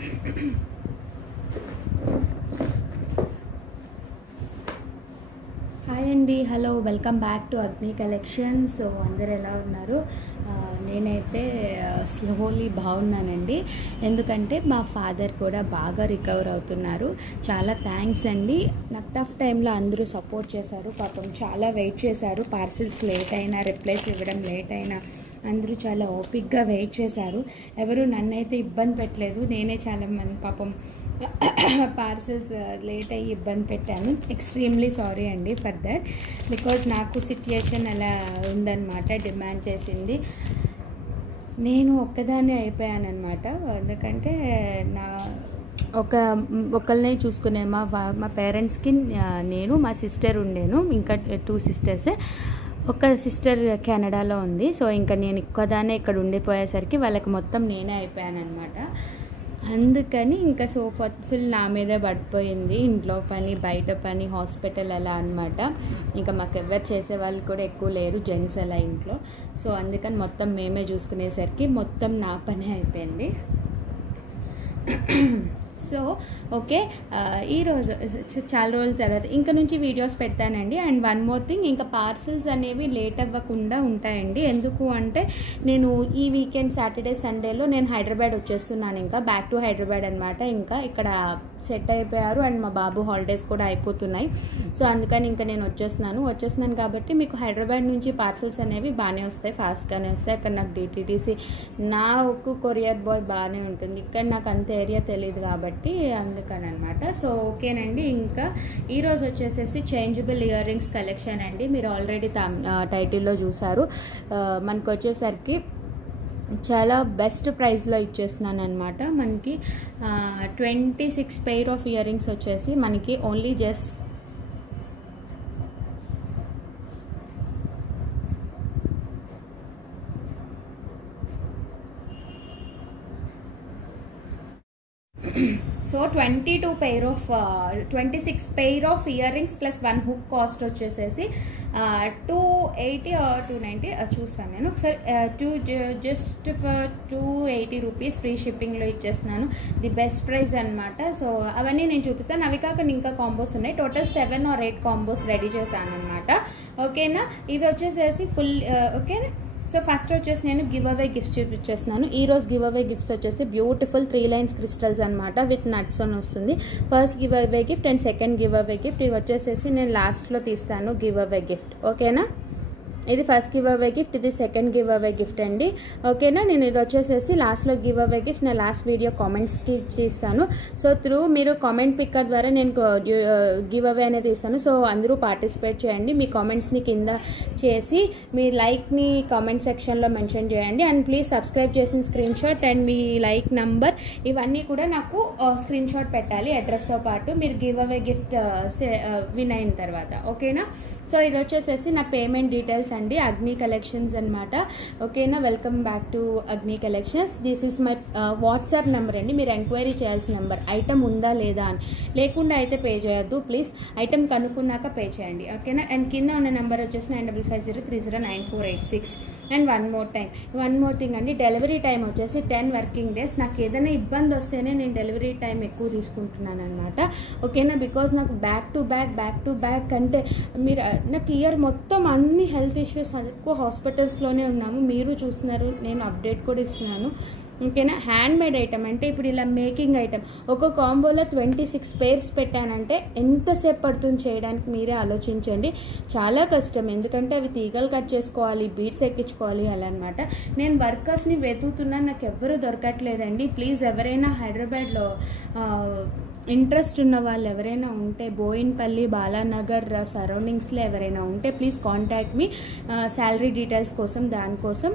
Hi అండి, hello, welcome back to అగ్ని collection. So అందరు ఎలా ఉన్నారు? నేనైతే స్లోలీ బాగున్నానండి. ఎందుకంటే మా ఫాదర్ కూడా బాగా రికవర్ అవుతున్నారు. చాలా థ్యాంక్స్ అండి. నాకు టఫ్ టైంలో అందరూ సపోర్ట్ చేశారు. పాపం చాలా వెయిట్ చేశారు. పార్సిల్స్ లేట్ అయినా, రిప్లైస్ ఇవ్వడం లేట్ అయినా అందరూ చాలా ఓపిక్గా వెయిట్ చేశారు. ఎవరు నన్నైతే ఇబ్బంది పెట్టలేదు. నేనే చాలా మంది పాపం పార్సల్స్ లేట్ అయ్యి ఇబ్బంది పెట్టాను. ఎక్స్ట్రీమ్లీ సారీ అండి ఫర్ దట్. బికాజ్ నాకు సిచ్యుయేషన్ అలా ఉందన్నమాట, డిమాండ్ చేసింది. నేను ఒక్కదాన్నే అయిపోయానమాట. ఎందుకంటే నా ఒకళ్ళనే చూసుకునే మా పేరెంట్స్కి నేను, మా సిస్టర్ ఉండేను, ఇంకా 2 సిస్టర్స్. ఒక సిస్టర్ కెనడాలో ఉంది. సో ఇంకా నేను ఒక్కదాన్నే ఇక్కడ ఉండిపోయేసరికి వాళ్ళకి మొత్తం నేనే అయిపోయానమాట. అందుకని ఇంకా సోఫా ఫుల్ నా మీదే పడిపోయింది. ఇంట్లో పని, బయట పని, హాస్పిటల్ అలా అనమాట. ఇంకా మాకు ఎవరు చేసే వాళ్ళు కూడా ఎక్కువ లేరు, జెంట్స్ అలా ఇంట్లో. సో అందుకని మొత్తం మేమే చూసుకునేసరికి మొత్తం నా పనే అయిపోయింది. సో ఓకే, ఈరోజు చాలా రోజుల తర్వాత ఇంకా నుంచి వీడియోస్ పెడతానండి. అండ్ వన్ మోర్ థింగ్, ఇంకా పార్సల్స్ అనేవి లేట్ అవ్వకుండా ఉంటాయండి. ఎందుకు అంటే నేను ఈ వీకెండ్ సాటర్డే సండేలో నేను హైదరాబాద్ వచ్చేస్తున్నాను. ఇంకా బ్యాక్ టు హైదరాబాద్ అనమాట. ఇంకా ఇక్కడ సెట్ అయిపోయారు అండ్ మా బాబు హాలిడేస్ కూడా అయిపోతున్నాయి. సో అందుకని ఇంకా నేను వచ్చేస్తున్నాను కాబట్టి మీకు హైదరాబాద్ నుంచి పార్సల్స్ అనేవి బాగానే వస్తాయి, ఫాస్ట్గానే వస్తాయి. అక్కడ నాకు డిటీడీసీ నా ఒక కొరియర్ బాయ్ బాగానే ఉంటుంది. ఇక్కడ నాకు అంత ఏరియా తెలియదు కాబట్టి అందుకని అనమాట. సో ఓకేనండి. ఇంకా ఈరోజు వచ్చేసేసి చేంజబుల్ ఇయర్ రింగ్స్ కలెక్షన్ అండి. మీరు ఆల్రెడీ టైటిల్లో చూసారు. మనకు వచ్చేసరికి చాలా బెస్ట్ ప్రైస్లో ఇచ్చేస్తున్నాను అనమాట. మనకి 26 పెయిర్ ఆఫ్ ఇయర్ రింగ్స్ వచ్చేసి మనకి only just so 26 pair of year rings plus 1 hook cost వచ్చేసేసి 280 ఆర్ 290 చూస్తాను నేను ఒకసారి. జస్ట్ ఫర్ 280 రూపీస్ ఫ్రీ షిప్పింగ్లో ఇచ్చేస్తున్నాను. ది బెస్ట్ ప్రైస్ అనమాట. సో అవన్నీ నేను చూపిస్తాను. అవి కాక ఇంకా కాంబోస్ ఉన్నాయి. టోటల్ 7 or 8 కాంబోస్ రెడీ చేశాను అనమాట. ఓకేనా? ఇవి వచ్చేసేసి ఫుల్ ఓకేనా. సో ఫస్ట్ వచ్చేసి నేను గివ్ అవే గిఫ్ట్స్ చూపించేస్తున్నాను. ఈరోజు గివ్ అవే గిఫ్ట్స్ వచ్చేసి బ్యూటిఫుల్ 3 lines క్రిస్టల్స్ అనమాట, విత్ నట్స్ అని వస్తుంది. First give away gift and second give away gift. ఇవి వచ్చేసేసి నేను లాస్ట్లో తీస్తాను గివ్ అవే గిఫ్ట్. ఓకేనా? ఇది ఫస్ట్ గివ్ అవే గిఫ్ట్, ఇది సెకండ్ గివ్ అవే గిఫ్ట్ అండి. ఓకేనా? నేను ఇది వచ్చేసేసి లాస్ట్లో గివ్ అవే గిఫ్ట్ నా లాస్ట్ వీడియో కామెంట్స్కి ఇస్తాను. సో మీరు కామెంట్ పిక్కర్ ద్వారా నేను గివ్ అవే అనేది ఇస్తాను. సో అందరూ పార్టిసిపేట్ చేయండి. మీ కామెంట్స్ని కింద చేసి మీ లైక్ని కామెంట్ సెక్షన్లో మెన్షన్ చేయండి. అండ్ ప్లీజ్ సబ్స్క్రైబ్ చేసిన screen shot and me like number ఇవన్నీ కూడా నాకు స్క్రీన్ షాట్ పెట్టాలి అడ్రస్తో పాటు, మీరు గివ్ అవే గిఫ్ట్ విన్ అయిన తర్వాత. ఓకేనా? సో ఇది వచ్చేసేసి నా పేమెంట్ డీటెయిల్స్ అండి, అగ్ని కలెక్షన్స్ అనమాట. ఓకేనా? వెల్కమ్ బ్యాక్ టు అగ్ని collections. This is my WhatsApp number అండి. మీరు ఎంక్వైరీ చేయాల్సిన నెంబర్, ఐటమ్ ఉందా లేదా అని. లేకుండా అయితే పే చేయొద్దు ప్లీజ్. ఐటమ్ కనుక్కున్నాక పే చేయండి. ఓకేనా? అండ్ కింద ఉన్న నెంబర్ వచ్చేసి 9550309486. అండ్ వన్ మోర్ థింగ్ అండి, డెలివరీ టైం వచ్చేసి 10 working days. నాకు ఏదైనా ఇబ్బంది వస్తేనే నేను డెలివరీ టైం ఎక్కువ తీసుకుంటున్నాను అనమాట. ఓకేనా? బికాజ్ నాకు బ్యాక్ టు బ్యాక్ అంటే మీరు నాకు ఇయర్ మొత్తం అన్ని హెల్త్ ఇష్యూస్ ఎక్కువ హాస్పిటల్స్లోనే ఉన్నాము. మీరు చూస్తున్నారు, నేను అప్డేట్ కూడా ఇస్తున్నాను. ఓకేనా? హ్యాండ్ మేడ్ ఐటమ్ అంటే ఇప్పుడు ఇలా మేకింగ్ ఐటమ్ ఒక కాంబోలో 26 pairs పెట్టానంటే ఎంతసేపు పడుతుంది చేయడానికి మీరే ఆలోచించండి. చాలా కష్టం, ఎందుకంటే అవి తీగలు కట్ చేసుకోవాలి, బీడ్స్ ఎక్కించుకోవాలి అలా అనమాట. నేను వర్కర్స్ని వెతుకుతున్నాను, నాకు ఎవ్వరూ దొరకట్లేదండి. ప్లీజ్ ఎవరైనా హైదరాబాద్లో ఇంట్రెస్ట్ ఉన్న వాళ్ళు ఎవరైనా ఉంటే, బోయిన్పల్లి, బాలానగర్ సరౌండింగ్స్లో ఎవరైనా ఉంటే please contact me. Salary details కోసం, దానికోసం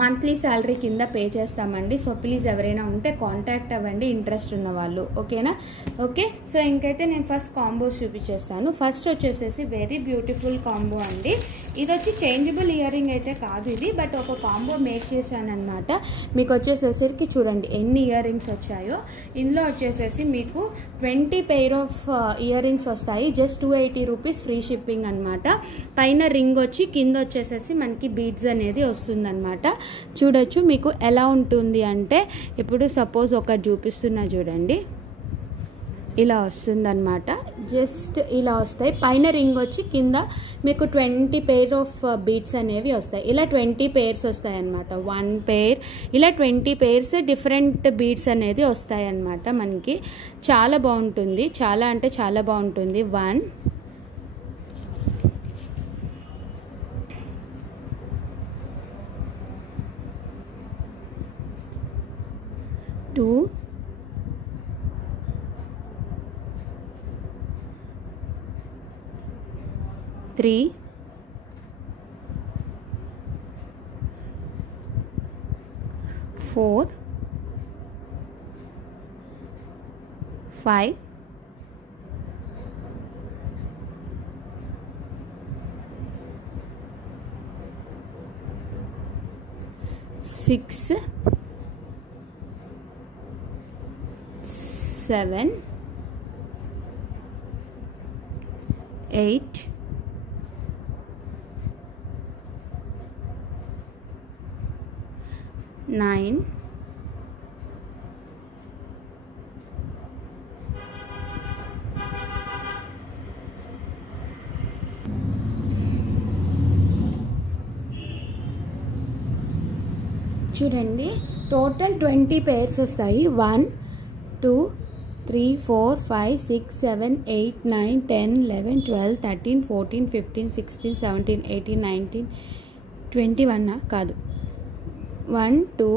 మంత్లీ శాలరీ కింద పే చేస్తామండి. సో ప్లీజ్ ఎవరైనా ఉంటే కాంటాక్ట్ అవ్వండి ఇంట్రెస్ట్ ఉన్న వాళ్ళు. ఓకేనా? ఓకే. సో ఇంకైతే నేను ఫస్ట్ కాంబోస్ చూపించేస్తాను. ఫస్ట్ వచ్చేసేసి వెరీ బ్యూటిఫుల్ కాంబో అండి. ఇది వచ్చి చేంజబుల్ ఇయర్ రింగ్ అయితే కాదు ఇది, బట్ ఒక కాంబో మేక్ చేశాను అనమాట. మీకు వచ్చేసేసరికి చూడండి ఎన్ని ఇయర్ రింగ్స్ వచ్చాయో. ఇందులో వచ్చేసేసి మీకు 20 pair ఆఫ్ ఇయర్ రింగ్స్ వస్తాయి. జస్ట్ 280 రూపీస్ ఫ్రీ షిప్పింగ్ అనమాట. పైన రింగ్ వచ్చి కింద వచ్చేసేసి మనకి బీడ్స్ అనేది వస్తుంది అనమాట. చూడొచ్చు మీకు ఎలా ఉంటుంది అంటే, ఇప్పుడు సపోజ్ ఒకటి చూపిస్తున్నా చూడండి, ఇలా వస్తుందన్నమాట. జస్ట్ ఇలా వస్తాయి. పైన రింగ్ వచ్చి కింద మీకు 20 పేర్ ఆఫ్ బీడ్స్ అనేవి వస్తాయి. ఇలా 20 పేర్స్ వస్తాయి అన్నమాట. 1 పేర్ ఇలా 20 పేర్స్ డిఫరెంట్ బీడ్స్ అనేది వస్తాయి అన్నమాట. మనకి చాలా బాగుంటుంది, చాలా అంటే చాలా బాగుంటుంది. 1 2 3 4 5 6 7 8 9 చూడండి టోటల్ 20 పేర్స్ వస్తాయి. 1 2 3 4 5 6 7 8 9 10 11 12 13 14 15 16 17 18 19 21 కాదు 1 2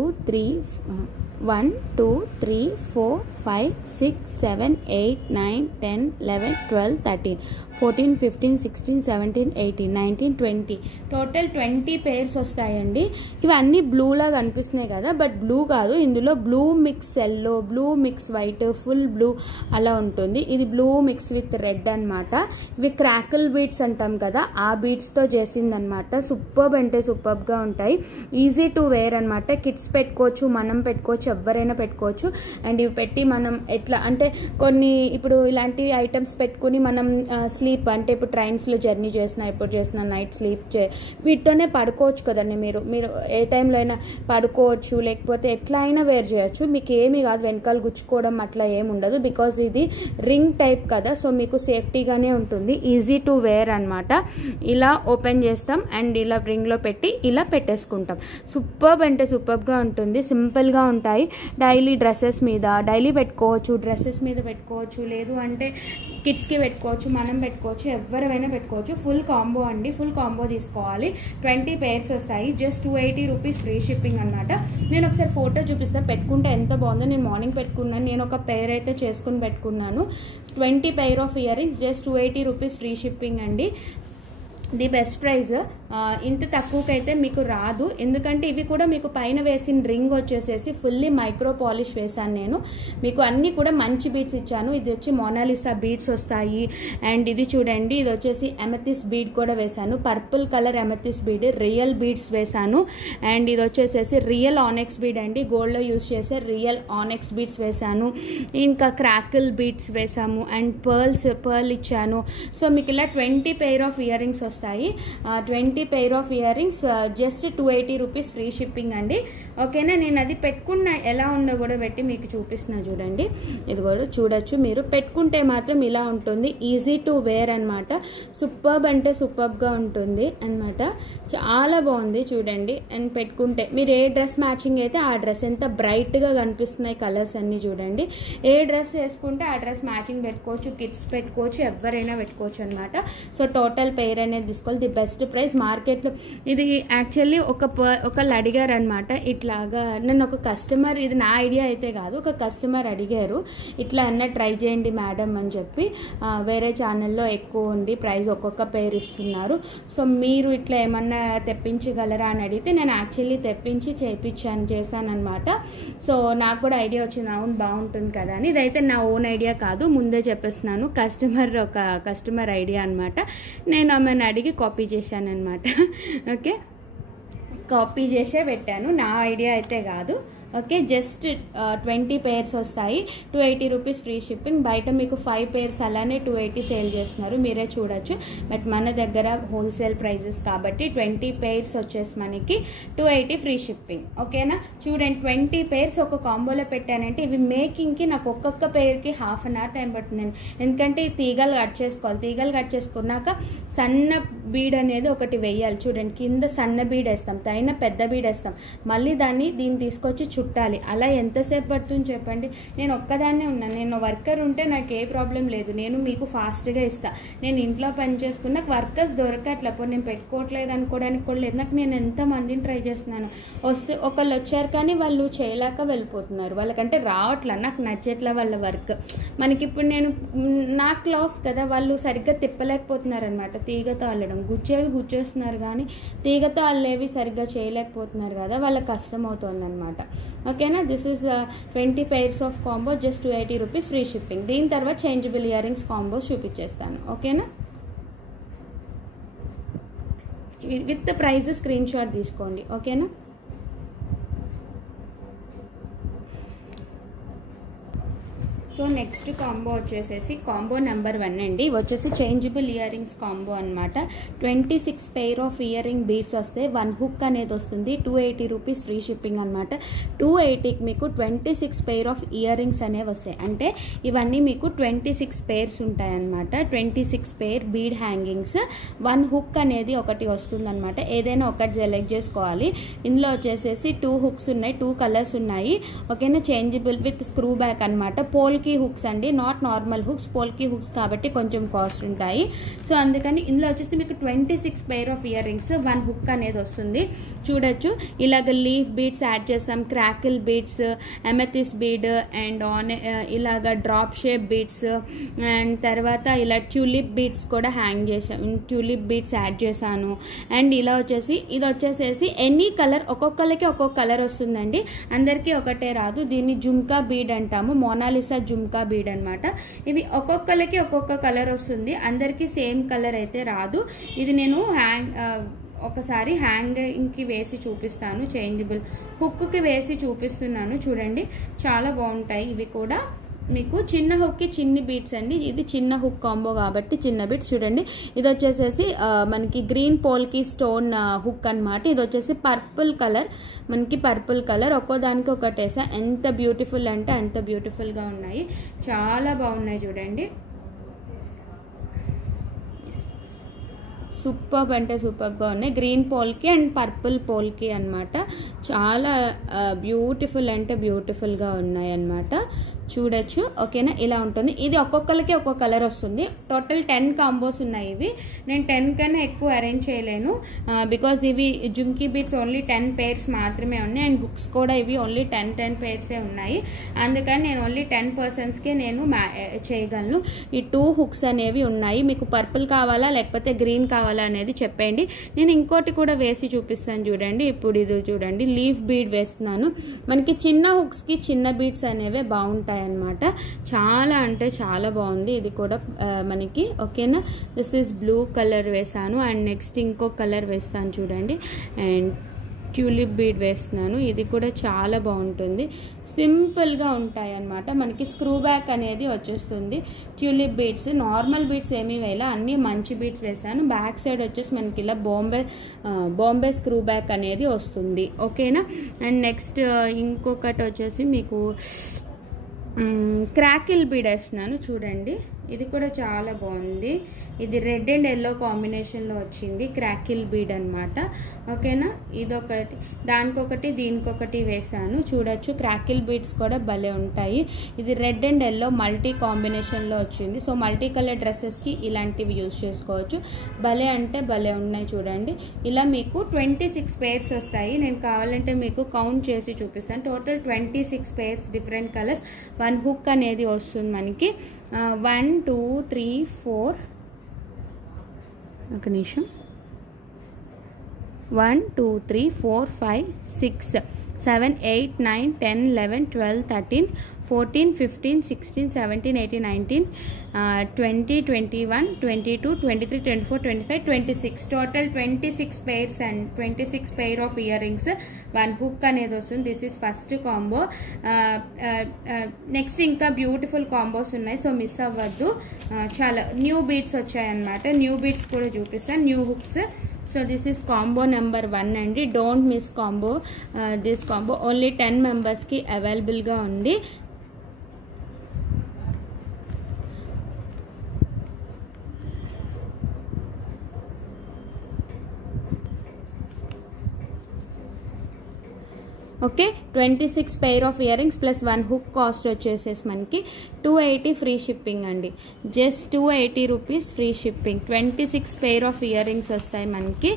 3 4 5 6 7 8 9 10 11 12 13 14 15 16 17 18 19 20 టోటల్ 20 పేర్స్ వస్తాయండి. ఇవన్నీ బ్లూలా కనిపిస్తున్నాయి కదా, బట్ బ్లూ కాదు, ఇందులో blue mix yellow, blue mix white, full blue అలా ఉంటుంది. ఇది బ్లూ మిక్స్ విత్ రెడ్ అనమాట. ఇవి క్రాకిల్ బీడ్స్ అంటాం కదా, ఆ బీడ్స్తో చేసిందనమాట. సూపర్బ్ అంటే సూపర్బ్గా ఉంటాయి. ఈజీ టు వేర్ అనమాట. కిడ్స్ పెట్టుకోవచ్చు, మనం పెట్టుకోవచ్చు, ఎవరైనా పెట్టుకోవచ్చు. అండ్ ఇవి పెట్టి మనం ఎట్లా అంటే కొన్ని ఇప్పుడు ఇలాంటి ఐటమ్స్ పెట్టుకుని మనం స్లీప్ అంటే ఇప్పుడు ట్రైన్స్లో జర్నీ చేసినా, ఎప్పుడు చేసినా నైట్ స్లీప్ వీటితోనే పడుకోవచ్చు కదండి. మీరు ఏ టైంలో అయినా పడుకోవచ్చు, లేకపోతే ఎట్లా అయినా వేర్ చేయొచ్చు. మీకు ఏమీ కాదు, వెనకాల గుచ్చుకోవడం అట్లా ఏమి ఉండదు. బికాజ్ ఇది రింగ్ టైప్ కదా, సో మీకు సేఫ్టీగానే ఉంటుంది. ఈజీ టు వేర్ అనమాట. ఇలా ఓపెన్ చేస్తాం అండ్ ఇలా రింగ్లో పెట్టి ఇలా పెట్టేసుకుంటాం. సూపర్బ్ అంటే సూపర్బ్గా ఉంటుంది. సింపుల్గా ఉంటాయి. డైలీ డ్రెస్సెస్ మీద డైలీ పెట్టుకోవచ్చు, డ్రెస్సెస్ మీద పెట్టుకోవచ్చు, లేదు అంటే కిడ్స్కి పెట్టుకోవచ్చు, మనం పెట్టుకోవచ్చు, ఎవరైనా పెట్టుకోవచ్చు. ఫుల్ కాంబో అండి. ఫుల్ కాంబో తీసుకోవాలి. 20 పేర్స్ వస్తాయి. జస్ట్ 280 రూపీస్ ఫ్రీ షిప్పింగ్ అనమాట. నేను ఒకసారి ఫోటో చూపిస్తాను, పెట్టుకుంటే ఎంత బాగుందో. నేను మార్నింగ్ పెట్టుకున్నాను, నేను ఒక పేర్ అయితే చేసుకుని పెట్టుకున్నాను. 20 pair of ear rings just 280 rupees free shipping అండి. The best price. ఇంత తక్కువకైతే మీకు రాదు, ఎందుకంటే ఇవి కూడా మీకు పైన వేసిన రింగ్ వచ్చేసేసి ఫుల్లీ మైక్రో పాలిష్ వేసాను నేను. మీకు అన్నీ కూడా మంచి బీడ్స్ ఇచ్చాను. ఇది వచ్చి మోనాలిసా బీడ్స్ వస్తాయి. అండ్ ఇది చూడండి, ఇది వచ్చేసి ఎమెథిస్ బీడ్ కూడా వేసాను. Purple colour amethyst bead, real beads వేసాను. అండ్ ఇది వచ్చేసేసి రియల్ ఆనెక్స్ బీడ్ అండి, గోల్డ్లో యూజ్ చేసే రియల్ ఆనెక్స్ బీడ్స్ వేసాను. ఇంకా క్రాకిల్ బీడ్స్ వేసాము అండ్ పర్ల్ ఇచ్చాను. సో మీకు ఇలా 20 పేర్ ఆఫ్ ఇయర్ రింగ్స్ వస్తాయి. 20 pair of ear rings just 280 rupees free shipping అండి. ఓకేనా, నేను అది పెట్టుకున్న ఎలా ఉందో కూడా పెట్టి మీకు చూపిస్తున్నా చూడండి. ఇది కూడా చూడొచ్చు మీరు. పెట్టుకుంటే మాత్రం ఇలా ఉంటుంది. ఈజీ టు వేర్ అనమాట. సూపర్బ్ అంటే సూపర్బ్గా ఉంటుంది అనమాట. చాలా బాగుంది చూడండి. అండ్ పెట్టుకుంటే మీరు ఏ డ్రెస్ మ్యాచింగ్ అయితే ఆ డ్రెస్, ఎంత బ్రైట్గా కనిపిస్తున్నాయి కలర్స్ అన్నీ చూడండి. ఏ డ్రెస్ వేసుకుంటే ఆ డ్రెస్ మ్యాచింగ్ పెట్టుకోవచ్చు, కిడ్స్ పెట్టుకోవచ్చు, ఎవరైనా పెట్టుకోవచ్చు అనమాట. సో టోటల్ పేర్ అనేది తీసుకోవాలి. ది బెస్ట్ ప్రైస్ మార్కెట్లో. ఇది యాక్చువల్లీ ఒకళ్ళు అడిగారు అనమాట ఇట్లాగా. నన్ను ఒక కస్టమర్, ఇది నా ఐడియా అయితే కాదు, ఒక కస్టమర్ అడిగారు ఇట్లా అన్న ట్రై చేయండి మేడం అని చెప్పి. వేరే ఛానల్లో ఎక్కువ ఉంది ప్రైస్, ఒక్కొక్క పేరు ఇస్తున్నారు. సో మీరు ఇట్లా ఏమన్నా తెప్పించగలరా అని అడిగితే నేను యాక్చువల్లీ తెప్పించి చేశానమాట. సో నాకు కూడా ఐడియా వచ్చింది, అవును బాగుంటుంది కదా అని. ఇదైతే నా ఓన్ ఐడియా కాదు, ముందే చెప్పేస్తున్నాను. కస్టమర్ ఐడియా అనమాట. నేను ఆమెను అడిగి కాపీ చేశాను అనమాట. ఓకే, కాపీ చేసే పెట్టాను, నా ఐడియా అయితే కాదు. ఓకే, జస్ట్ 20 pairs వస్తాయి, 280 రూపీస్ ఫ్రీ షిప్పింగ్. బయట మీకు 5 pairs అలానే 280 సేల్ చేస్తున్నారు, మీరే చూడొచ్చు. బట్ మన దగ్గర హోల్సేల్ ప్రైజెస్ కాబట్టి 20 pairs వచ్చేసి మనకి 280 ఫ్రీ షిప్పింగ్. ఓకేనా, చూడండి 20 pairs ఒక కాంబోలో పెట్టానంటే ఇవి మేకింగ్కి నాకు ఒక్కొక్క పేర్కి ½ an hour టైం పడుతుందండి. ఎందుకంటే ఈ తీగలు కట్ చేసుకోవాలి, తీగలు కట్ చేసుకున్నాక సన్న బీడ్ అనేది ఒకటి వేయాలి. చూడండి కింద సన్న బీడ్ వేస్తాం, పైన పెద్ద బీడ్ వేస్తాం, మళ్ళీ దీన్ని తీసుకొచ్చి చుట్టాలి. అలా ఎంతసేపు పడుతుంది చెప్పండి? నేను ఒక్కదాన్నే ఉన్నాను, నేను వర్కర్ ఉంటే నాకు ఏ ప్రాబ్లం లేదు, నేను మీకు ఫాస్ట్గా ఇస్తాను. నేను ఇంట్లో పని చేసుకున్న వర్కర్స్ దొరకట్లేదు, నేను పెట్టుకోవట్లేదు అనుకోవడానికి కూడా లేదు. నాకు నేను ఎంతమందిని ట్రై చేస్తున్నాను, వస్తే ఒకళ్ళు వచ్చారు కానీ వాళ్ళు చేయలేక వెళ్ళిపోతున్నారు, వాళ్ళకంటే రావట్లా, నాకు నచ్చట్లా వాళ్ళ వర్క్. మనకి ఇప్పుడు నాకు లాస్ కదా, వాళ్ళు సరిగ్గా తిప్పలేకపోతున్నారు అనమాట. తీగతో అల్లడం గుచ్చేస్తున్నారు కానీ తీగతో అల్లేవి సరిగ్గా చేయలేకపోతున్నారు కదా, వాళ్ళకి కష్టం అవుతుంది అనమాట. ఓకేనా, this is 20 pairs of combo, just 280 rupees free shipping. దీని తర్వాత చేంజబుల్ ఇయర్ రింగ్స్ కాంబోస్ చూపించేస్తాను. ఓకేనా, విత్ ప్రైస్ స్క్రీన్ షాట్ తీసుకోండి. ఓకేనా, సో నెక్స్ట్ కాంబో వచ్చేసేసి కాంబో నెంబర్ 1 అండి. వచ్చేసి చేంజబుల్ ఇయర్ రింగ్స్ కాంబో అనమాట. 26 pair of ear ring beads వస్తే 1 హుక్ అనేది వస్తుంది, 280 రూపీస్ ఫ్రీ షిప్పింగ్ అనమాట. 280కి మీకు 26 pair ఆఫ్ ఇయర్ రింగ్స్ అనేవి వస్తాయి. అంటే ఇవన్నీ మీకు 26 pairs ఉంటాయి అనమాట. 26 pair బీడ్ హ్యాంగింగ్స్, 1 హుక్ అనేది ఒకటి వస్తుంది అనమాట. ఏదైనా ఒకటి సెలెక్ట్ చేసుకోవాలి. ఇందులో వచ్చేసేసి 2 hooks ఉన్నాయి, 2 కలర్స్ ఉన్నాయి. ఓకేనా, చేంజబుల్ విత్ స్క్రూ బ్యాక్ అనమాట. పోల్కి హుక్స్ అండి, నాట్ నార్మల్ హుక్స్, పోల్కి హుక్స్ కాబట్టి కొంచెం కాస్ట్ ఉంటాయి. సో అందుకని ఇందులో వచ్చేసి మీకు 26 pair of ear rings, 1 hook అనేది వస్తుంది. చూడొచ్చు ఇలాగ లీఫ్ బీడ్స్ యాడ్ చేస్తాం, క్రాకిల్ బీడ్స్, అమెథిస్ బీడ్ అండ్ ఇలాగ డ్రాప్ షేప్ బీడ్స్, అండ్ తర్వాత ఇలా ట్యూలిప్ బీడ్స్ కూడా హ్యాంగ్ చేసాను, ట్యూలిప్ బీడ్స్ యాడ్ చేశాను. అండ్ ఇలా ఇది వచ్చేసేసి ఎనీ కలర్, ఒక్కొక్కరికి ఒక్కొక్క కలర్ వస్తుందండి, అందరికీ ఒకటే రాదు. దీన్ని జుమ్కా బీడ్ అంటాము, మోనాలిసా జుమ్కా బీడ్ అనమాట. ఇవి ఒక్కొక్కరికి ఒక్కొక్క కలర్ వస్తుంది, అందరికీ సేమ్ కలర్ అయితే రాదు. ఇది నేను ఒకసారి హ్యాంగింగ్కి వేసి చూపిస్తాను, చేంజబుల్ హుక్కి వేసి చూపిస్తున్నాను. చూడండి చాలా బాగుంటాయి ఇవి కూడా. మీకు చిన్న హుక్కి చిన్ని బీడ్స్ అండి, ఇది చిన్న హుక్ కాంబో కాబట్టి చిన్న బీడ్స్. చూడండి ఇది వచ్చేసేసి మనకి గ్రీన్ పోల్కి స్టోన్ హుక్ అనమాట. ఇది వచ్చేసి పర్పుల్ కలర్, మనకి పర్పుల్ కలర్, ఒక్కోదానికి ఒకటి వేసా. ఎంత బ్యూటిఫుల్ అంటే అంత బ్యూటిఫుల్గా ఉన్నాయి, చాలా బాగున్నాయి చూడండి. సూపర్ అంటే సూపర్గా ఉన్నాయి, గ్రీన్ పోల్కి అండ్ పర్పుల్ పోల్కి అనమాట. చాలా బ్యూటిఫుల్ అంటే బ్యూటిఫుల్గా ఉన్నాయి అన్నమాట. చూడొచ్చు. ఓకేనా, ఇలా ఉంటుంది. ఇది ఒక్కొక్కరికి ఒక్కొక్క కలర్ వస్తుంది. టోటల్ 10 కాంబోస్ ఉన్నాయి. ఇవి నేను 10 కన్నా ఎక్కువ అరేంజ్ చేయలేను, బికాజ్ ఇవి జుమ్కీ బీట్స్ ఓన్లీ 10 pairs మాత్రమే ఉన్నాయి, అండ్ హుక్స్ కూడా ఇవి ఓన్లీ 10 pairs ఉన్నాయి. అందుకని నేను ఓన్లీ 10 personsకే నేను చేయగలను. ఈ 2 హుక్స్ అనేవి ఉన్నాయి. మీకు పర్పుల్ కావాలా లేకపోతే గ్రీన్ కావాలా అనేది చెప్పండి, నేను ఇంకోటి కూడా వేసి చూపిస్తాను. చూడండి ఇప్పుడు ఇది చూడండి, లీఫ్ బీడ్ వేస్తున్నాను. మనకి చిన్న హుక్స్కి చిన్న బీడ్స్ అనేవి బాగుంటాయి అన్నమాట. చాలా అంటే చాలా బాగుంది ఇది కూడా మనకి. ఓకేనా, దిస్ ఈస్ బ్లూ కలర్ వేసాను, అండ్ నెక్స్ట్ ఇంకో కలర్ వేస్తాను చూడండి, అండ్ ట్యూలిప్ బీడ్ వేస్తున్నాను. ఇది కూడా చాలా బాగుంటుంది, సింపుల్గా ఉంటాయి అన్నమాట. మనకి స్క్రూ బ్యాక్ అనేది వచ్చేస్తుంది. ట్యూలిప్ బీడ్స్, నార్మల్ బీడ్స్ ఏమీ వేయాల, అన్నీ మంచి బీడ్స్ వేసాను. బ్యాక్ సైడ్ వచ్చేసి మనకి ఇలా బాంబే స్క్రూ బ్యాక్ అనేది వస్తుంది. ఓకేనా, అండ్ నెక్స్ట్ ఇంకొకటి వచ్చేసి మీకు క్రాకిల్ బీడ్ వేస్తున్నాను చూడండి. ఇది కూడా చాలా బాగుంది. ఇది రెడ్ అండ్ ఎల్లో కాంబినేషన్లో వచ్చింది క్రాకిల్ బీడ్ అనమాట. ఓకేనా, ఇదొకటి, దానికొకటి దీనికొకటి వేసాను. చూడొచ్చు క్రాకిల్ బీడ్స్ కూడా భలే ఉంటాయి. ఇది రెడ్ అండ్ ఎల్లో మల్టీ కాంబినేషన్లో వచ్చింది. సో మల్టీ కలర్ డ్రెస్సెస్కి ఇలాంటివి యూజ్ చేసుకోవచ్చు. భలే అంటే భలే ఉన్నాయి చూడండి. ఇలా మీకు 26 pairs వస్తాయి. నేను కావాలంటే మీకు కౌంట్ చేసి చూపిస్తాను. Total 26 pairs, different colours. 1 hook అనేది వస్తుంది మనకి. 1 2 3 4 ఒక నిమిషం 1 2 3 4 5 6 7 8 9 10 11 12 13 14, 15, 16, 17, 18, 19, 20, 21, 22, 23, 24, 25, 26. Total 26 pairs and 26 pair of earrings. One hook అనేది వస్తుంది. This is first combo. Next ఇంకా బ్యూటిఫుల్ కాంబోస్ ఉన్నాయి, సో మిస్ అవ్వద్దు. చాలా న్యూ బీడ్స్ వచ్చాయన్నమాట. న్యూ బీడ్స్ కూడా చూపిస్తాను, new hooks. So this is combo number 1 అండి. Don't miss combo. This combo only 10 మెంబర్స్కి అవైలబుల్గా ఉంది. Okay, 26 pair of year rings plus 1 hook cost వచ్చేసేసి మనకి 280 ఫ్రీ షిప్పింగ్ అండి. Just 280 rupees free shipping. 26 pair of ear rings వస్తాయి మనకి.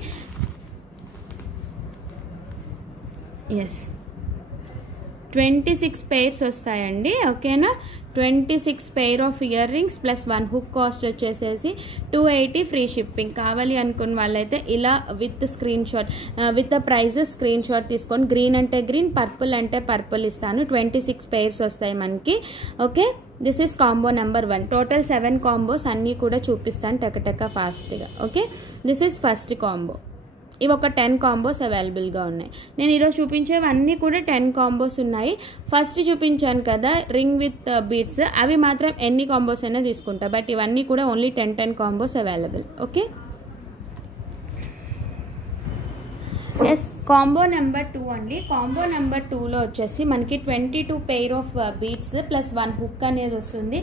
Yes, 26 pairs వస్తాయండి. ఓకేనా, 26 pair of year rings plus 1 hook cost వచ్చేసేసి 280 ఫ్రీ షిప్పింగ్. కావాలి అనుకున్న వాళ్ళైతే ఇలా with screenshot, with prices screenshot తీసుకొని, గ్రీన్ అంటే గ్రీన్, పర్పుల్ అంటే పర్పుల్ ఇస్తాను. 26 పెయిర్స్ వస్తాయి మనకి. Okay, this is combo number 1. Total 7 combos అన్నీ కూడా చూపిస్తాను టక ఫాస్ట్గా. Okay, this is first combo. ఇవి ఒక 10 కాంబోస్ అవైలబుల్గా ఉన్నాయి. నేను ఈరోజు చూపించేవన్నీ కూడా 10 కాంబోస్ ఉన్నాయి. ఫస్ట్ చూపించాను కదా రింగ్ విత్ బీడ్స్, అవి మాత్రం ఎన్ని కాంబోస్ అయినా తీసుకుంటా, బట్ ఇవన్నీ కూడా only 10 combos available. Okay, yes, combo number 2 అండి. కాంబో నెంబర్ 2లో వచ్చేసి మనకి 22 pair of beads plus 1 hook అనేది వస్తుంది.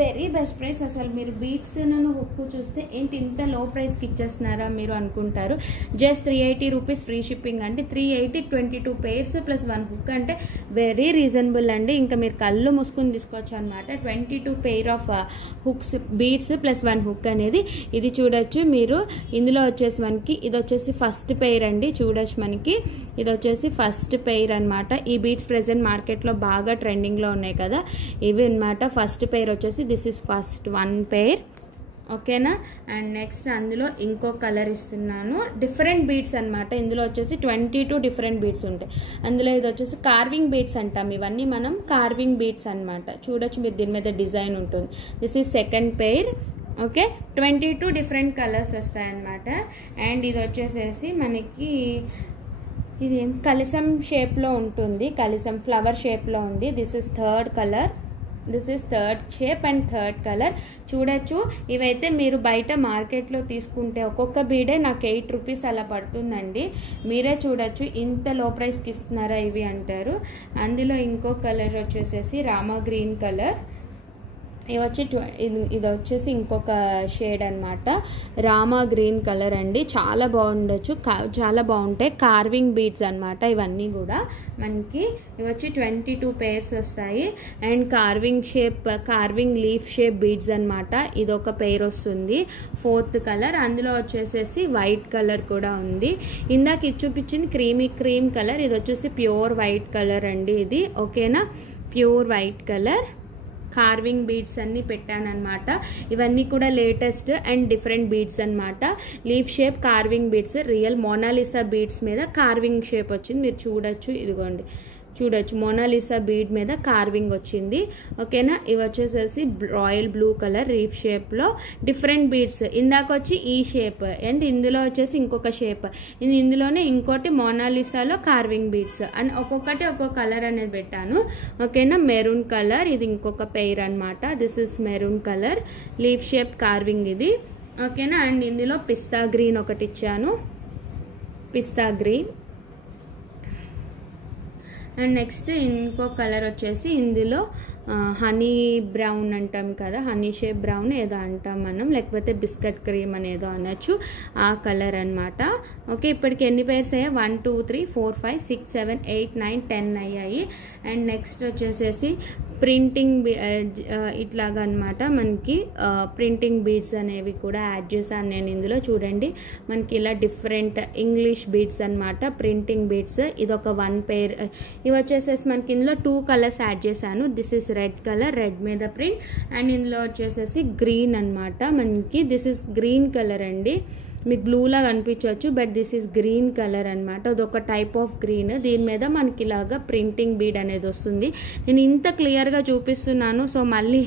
Very best price. అసలు మీరు బీడ్స్ హుక్ చూస్తే ఏంటి ఇంత లో ప్రైస్కి ఇచ్చేస్తున్నారా మీరు అనుకుంటారు. జస్ట్ 380 రూపీస్ ఫ్రీ షిప్పింగ్ అండి. 380, 22 పెయిర్స్ ప్లస్ 1 హుక్ అంటే వెరీ రీజనబుల్ అండి. ఇంకా మీరు కళ్ళు మూసుకుని తీసుకోవచ్చు అనమాట. 22 pair of hooks beads plus 1 hook అనేది. ఇది చూడొచ్చు మీరు. ఇందులో వచ్చేసి మనకి ఇది వచ్చేసి ఫస్ట్ పెయిర్ అండి. చూడొచ్చు మనకి ఇది వచ్చేసి ఫస్ట్ పెయిర్ అనమాట. ఈ బీడ్స్ ప్రెసెంట్ మార్కెట్లో బాగా ట్రెండింగ్లో ఉన్నాయి కదా, ఇవి అనమాట. ఫస్ట్ పెయిర్ వచ్చేసి దిస్ ఇస్ ఫస్ట్ 1 పెయిర్. ఓకేనా, అండ్ నెక్స్ట్ అందులో ఇంకో కలర్ ఇస్తున్నాను. డిఫరెంట్ బీడ్స్ అనమాట. ఇందులో వచ్చేసి 22 డిఫరెంట్ బీడ్స్ ఉంటాయి. అందులో ఇది వచ్చేసి కార్వింగ్ బీడ్స్ అంటాం. ఇవన్నీ మనం కార్వింగ్ బీడ్స్ అనమాట. చూడొచ్చు మీరు, దీని మీద డిజైన్ ఉంటుంది. This is second pair. Okay, 22 different colours వస్తాయన్నమాట. అండ్ ఇది వచ్చేసేసి మనకి ఇది ఏం కలిసం షేప్లో ఉంటుంది, కలిసం ఫ్లవర్ షేప్లో ఉంది. This is third colour. This is third shape and third colour. చూడొచ్చు, ఇవైతే మీరు బయట మార్కెట్లో తీసుకుంటే ఒక్కొక్క బీడే నాకు 8 రూపీస్ అలా పడుతుందండి. మీరే చూడొచ్చు ఇంత లో ప్రైస్కి ఇస్తున్నారా ఇవి అంటారు. అందులో ఇంకో కలర్ వచ్చేసేసి రామా గ్రీన్ కలర్. ఇది వచ్చేసి ఇంకొక షేడ్ అనమాట, రామా గ్రీన్ కలర్ అండి. చాలా బాగుండొచ్చు, చాలా బాగుంటాయి. కార్వింగ్ బీడ్స్ అనమాట ఇవన్నీ కూడా మనకి. ఇవి వచ్చి 22 పెయిర్స్ వస్తాయి. And carving shape, carving leaf shape beads అనమాట. ఇది ఒక పెయిర్ వస్తుంది, ఫోర్త్ కలర్. అందులో వచ్చేసేసి వైట్ కలర్ కూడా ఉంది. ఇందాక ఇది చూపించింది క్రీమ్ కలర్. ఇది వచ్చేసి ప్యూర్ వైట్ కలర్ అండి ఇది. ఓకేనా, pure white colour. Carving beads అన్ని పెట్టానమాట. ఇవన్నీ కూడా లేటెస్ట్ అండ్ డిఫరెంట్ బీడ్స్ అనమాట. Leaf shape carving beads, real Mona Lisa beads మీద కార్వింగ్ షేప్ వచ్చింది. మీరు చూడొచ్చు, ఇదిగోండి చూడొచ్చు మోనాలిసా బీడ్ మీద కార్వింగ్ వచ్చింది. ఓకేనా, ఇవి వచ్చేసేసి రాయల్ బ్లూ కలర్ లీఫ్ షేప్లో డిఫరెంట్ బీడ్స్. ఇందాక వచ్చి ఈ షేప్ అండ్ ఇందులో వచ్చేసి ఇంకొక షేప్. ఇందులోనే ఇంకోటి మోనాలిసాలో కార్వింగ్ బీడ్స్ అని ఒక్కొక్కటి ఒక్కొక్క కలర్ అనేది పెట్టాను. ఓకేనా, మెరూన్ కలర్. ఇది ఇంకొక పెయిర్ అనమాట. This is maroon colour leaf shape carving ఇది. ఓకేనా, అండ్ ఇందులో పిస్తా గ్రీన్ ఒకటి ఇచ్చాను, పిస్తా గ్రీన్. అండ్ నెక్స్ట్ ఇంకో కలర్ వచ్చేసి ఇందులో హనీ బ్రౌన్ అంటాం కదా, హనీ షేప్ బ్రౌన్ ఏదో అంటాం మనం, లేకపోతే బిస్కెట్ క్రీమ్ అనేదో అనొచ్చు, ఆ కలర్ అనమాట. ఓకే, ఇప్పటికి ఎన్ని పేర్స్ అయ్యాయి? 1 2 3 4 5 6 7 8 9 10 అయ్యాయి. అండ్ నెక్స్ట్ వచ్చేసేసి ప్రింటింగ్ ఇట్లాగా అనమాట. మనకి ప్రింటింగ్ బీడ్స్ అనేవి కూడా యాడ్ చేశాను నేను ఇందులో. చూడండి మనకి ఇలా డిఫరెంట్ ఇంగ్లీష్ బీడ్స్ అనమాట, ప్రింటింగ్ బీడ్స్. ఇది ఒక 1 పెయిర్. ఇవి వచ్చేసేసి మనకి ఇందులో 2 కలర్స్ యాడ్ చేశాను. This is red colour, red మీద ప్రింట్. అండ్ ఇందులో వచ్చేసేసి గ్రీన్ అనమాట మనకి. దిస్ ఇస్ గ్రీన్ కలర్ అండి. మీకు బ్లూలా కనిపించవచ్చు, but this is green colour అనమాట. అదొక టైప్ ఆఫ్ గ్రీన్. దీని మీద మనకి ఇలాగా ప్రింటింగ్ బీడ్ అనేది వస్తుంది. నేను ఇంత క్లియర్గా చూపిస్తున్నాను, సో మళ్ళీ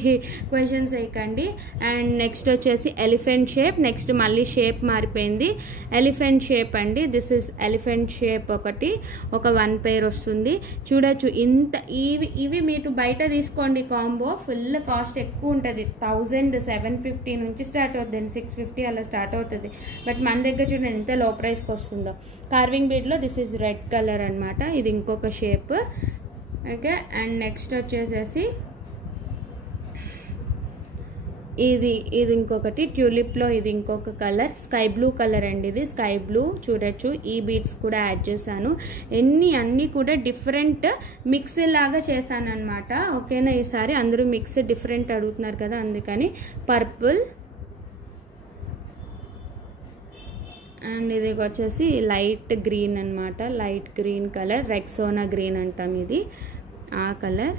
క్వశ్చన్స్ వేయకండి. అండ్ నెక్స్ట్ వచ్చేసి ఎలిఫెంట్ షేప్. నెక్స్ట్ మళ్ళీ షేప్ మారిపోయింది, ఎలిఫెంట్ షేప్ అండి. This is elephant shape. ఒక 1 పేర్ వస్తుంది. చూడొచ్చు, ఇంత ఇవి మీరు బయట తీసుకోండి కాంబో, ఫుల్ కాస్ట్ ఎక్కువ ఉంటుంది. 1750 నుంచి స్టార్ట్ అవుతుంది, 650 అలా స్టార్ట్ అవుతుంది. బట్ మన దగ్గర చూడండి ఎంత లో ప్రైస్కి వస్తుందో. కార్వింగ్ బీడ్లో దిస్ ఈజ్ రెడ్ కలర్ అనమాట. ఇది ఇంకొక షేప్. ఓకే, అండ్ నెక్స్ట్ వచ్చేసేసి ఇది ఇంకొకటి ట్యూలిప్లో. ఇది ఇంకొక కలర్, స్కై బ్లూ కలర్ అండి. ఇది స్కై బ్లూ. చూడొచ్చు, ఈ బీడ్స్ కూడా యాడ్ చేశాను. అన్నీ కూడా డిఫరెంట్ మిక్స్ లాగా చేశాను అనమాట. ఓకేనా, ఈసారి అందరూ మిక్స్ డిఫరెంట్ అడుగుతున్నారు కదా, అందుకని పర్పుల్. అండ్ ఇది వచ్చేసి లైట్ గ్రీన్ అనమాట, light green colour, Rexona green అంటాం ఇది, ఆ కలర్.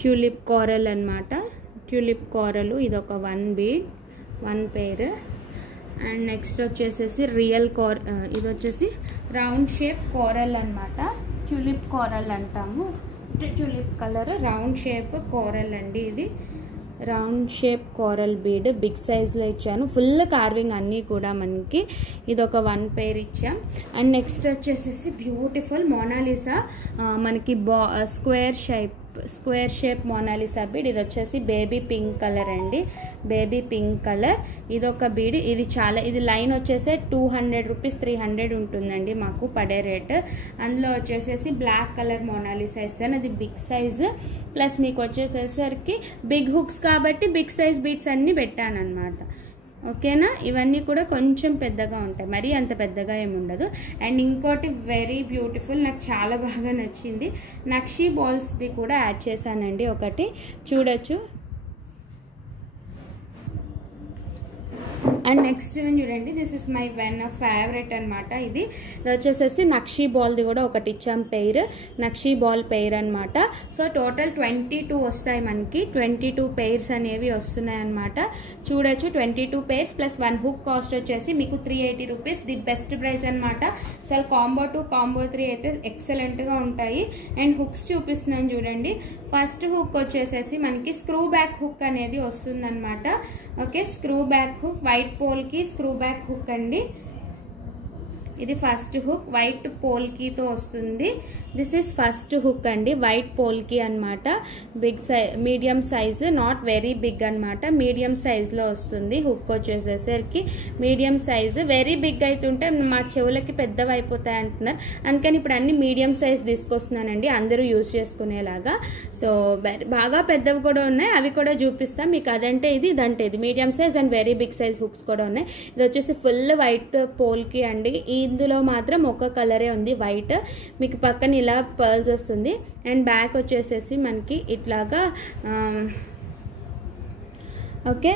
ట్యూలిప్ కోరల్ అనమాట, ట్యూలిప్ కోరలు. ఇది ఒక 1 బీడ్, 1 పేర్. అండ్ నెక్స్ట్ వచ్చేసేసి ఇది వచ్చేసి రౌండ్ షేప్ కోరల్ అనమాట. ట్యూలిప్ కోరల్ అంటాము. Tulip colour, round shape coral అండి. ఇది round shape coral bead big సైజ్లో ఇచ్చాను. ఫుల్ కార్వింగ్ అన్నీ కూడా మనకి. ఇది ఒక 1 పేర్ ఇచ్చాం. అండ్ నెక్స్ట్ వచ్చేసేసి బ్యూటిఫుల్ మోనాలిసా, మనకి స్క్వేర్ షేప్ మోనాలిసా బీడ్. ఇది వచ్చేసి బేబీ పింక్ కలర్ అండి, బేబీ పింక్ కలర్. ఇదొక బీడ్. ఇది లైన్ వచ్చేసి 200 రూపీస్ 300 ఉంటుందండి మాకు పడే రేట్. అందులో వచ్చేసేసి బ్లాక్ కలర్ మోనాలిసా ఇస్తాను, అది బిగ్ సైజ్. ప్లస్ మీకు వచ్చేసేసరికి బిగ్ హుక్స్ కాబట్టి బిగ్ సైజ్ బీడ్స్ అన్నీ పెట్టాను అనమాట. ఓకేనా, ఇవన్నీ కూడా కొంచెం పెద్దగా ఉంటాయి, మరీ అంత పెద్దగా ఏముండదు. అండ్ ఇంకోటి వెరీ బ్యూటిఫుల్, నాకు చాలా బాగా నచ్చింది, నక్షీ బాల్స్ది కూడా యాడ్ చేశానండి ఒకటి. చూడొచ్చు. అండ్ నెక్స్ట్ వన్ చూడండి, దిస్ ఇస్ మై ఫేవరెట్ అనమాట. ఇది వచ్చేసేసి నక్షీ బాల్ది కూడా ఒకటి ఇచ్చాం పెయిర్, నక్షీ బాల్ పెయిర్ అనమాట. సో టోటల్ 22 వస్తాయి మనకి, 22 పెయిర్స్ అనేవి వస్తున్నాయి అనమాట. చూడొచ్చు, 22 పెయిర్స్ ప్లస్ 1 హుక్ కాస్ట్ వచ్చేసి మీకు 380 రూపీస్, ది బెస్ట్ ప్రైస్ అనమాట. అసలు కాంబో 2 కాంబో 3 అయితే ఎక్సలెంట్గా ఉంటాయి. అండ్ హుక్స్ చూపిస్తున్నాను చూడండి. ఫస్ట్ హుక్ వచ్చేసేసి మనకి స్క్రూ బ్యాక్ హుక్ అనేది వస్తుంది అనమాట. Okay, screw back hook, white polki screw back hook అండి. ఇది ఫస్ట్ హుక్, వైట్ పోల్కీతో వస్తుంది. దిస్ ఇస్ ఫస్ట్ హుక్ అండి, వైట్ పోల్కీ అనమాట. Medium size, not very big అనమాట, మీడియం సైజ్లో వస్తుంది. హుక్ వచ్చేసేసరికి మీడియం సైజ్, వెరీ బిగ్ అవుతుంటే మా చెవులకి పెద్దవి అయిపోతాయి అంటున్నారు, అందుకని ఇప్పుడు అన్ని మీడియం సైజ్ తీసుకొస్తున్నానండి అందరూ యూజ్ చేసుకునేలాగా. సో బాగా పెద్దవి కూడా ఉన్నాయి, అవి కూడా చూపిస్తాం మీకు. అదంటే ఇది, ఇదంటే ఇది. Medium size and very big size hooks కూడా ఉన్నాయి. ఇది వచ్చేసి ఫుల్ వైట్ పోల్కీ అండి. ఇందులో మాత్రం ఒక కలరే ఉంది, వైట్. మీకు పక్కన ఇలా పర్ల్స్ వస్తుంది. అండ్ బ్యాక్ వచ్చేసేసి మనకి ఇట్లాగా ఓకే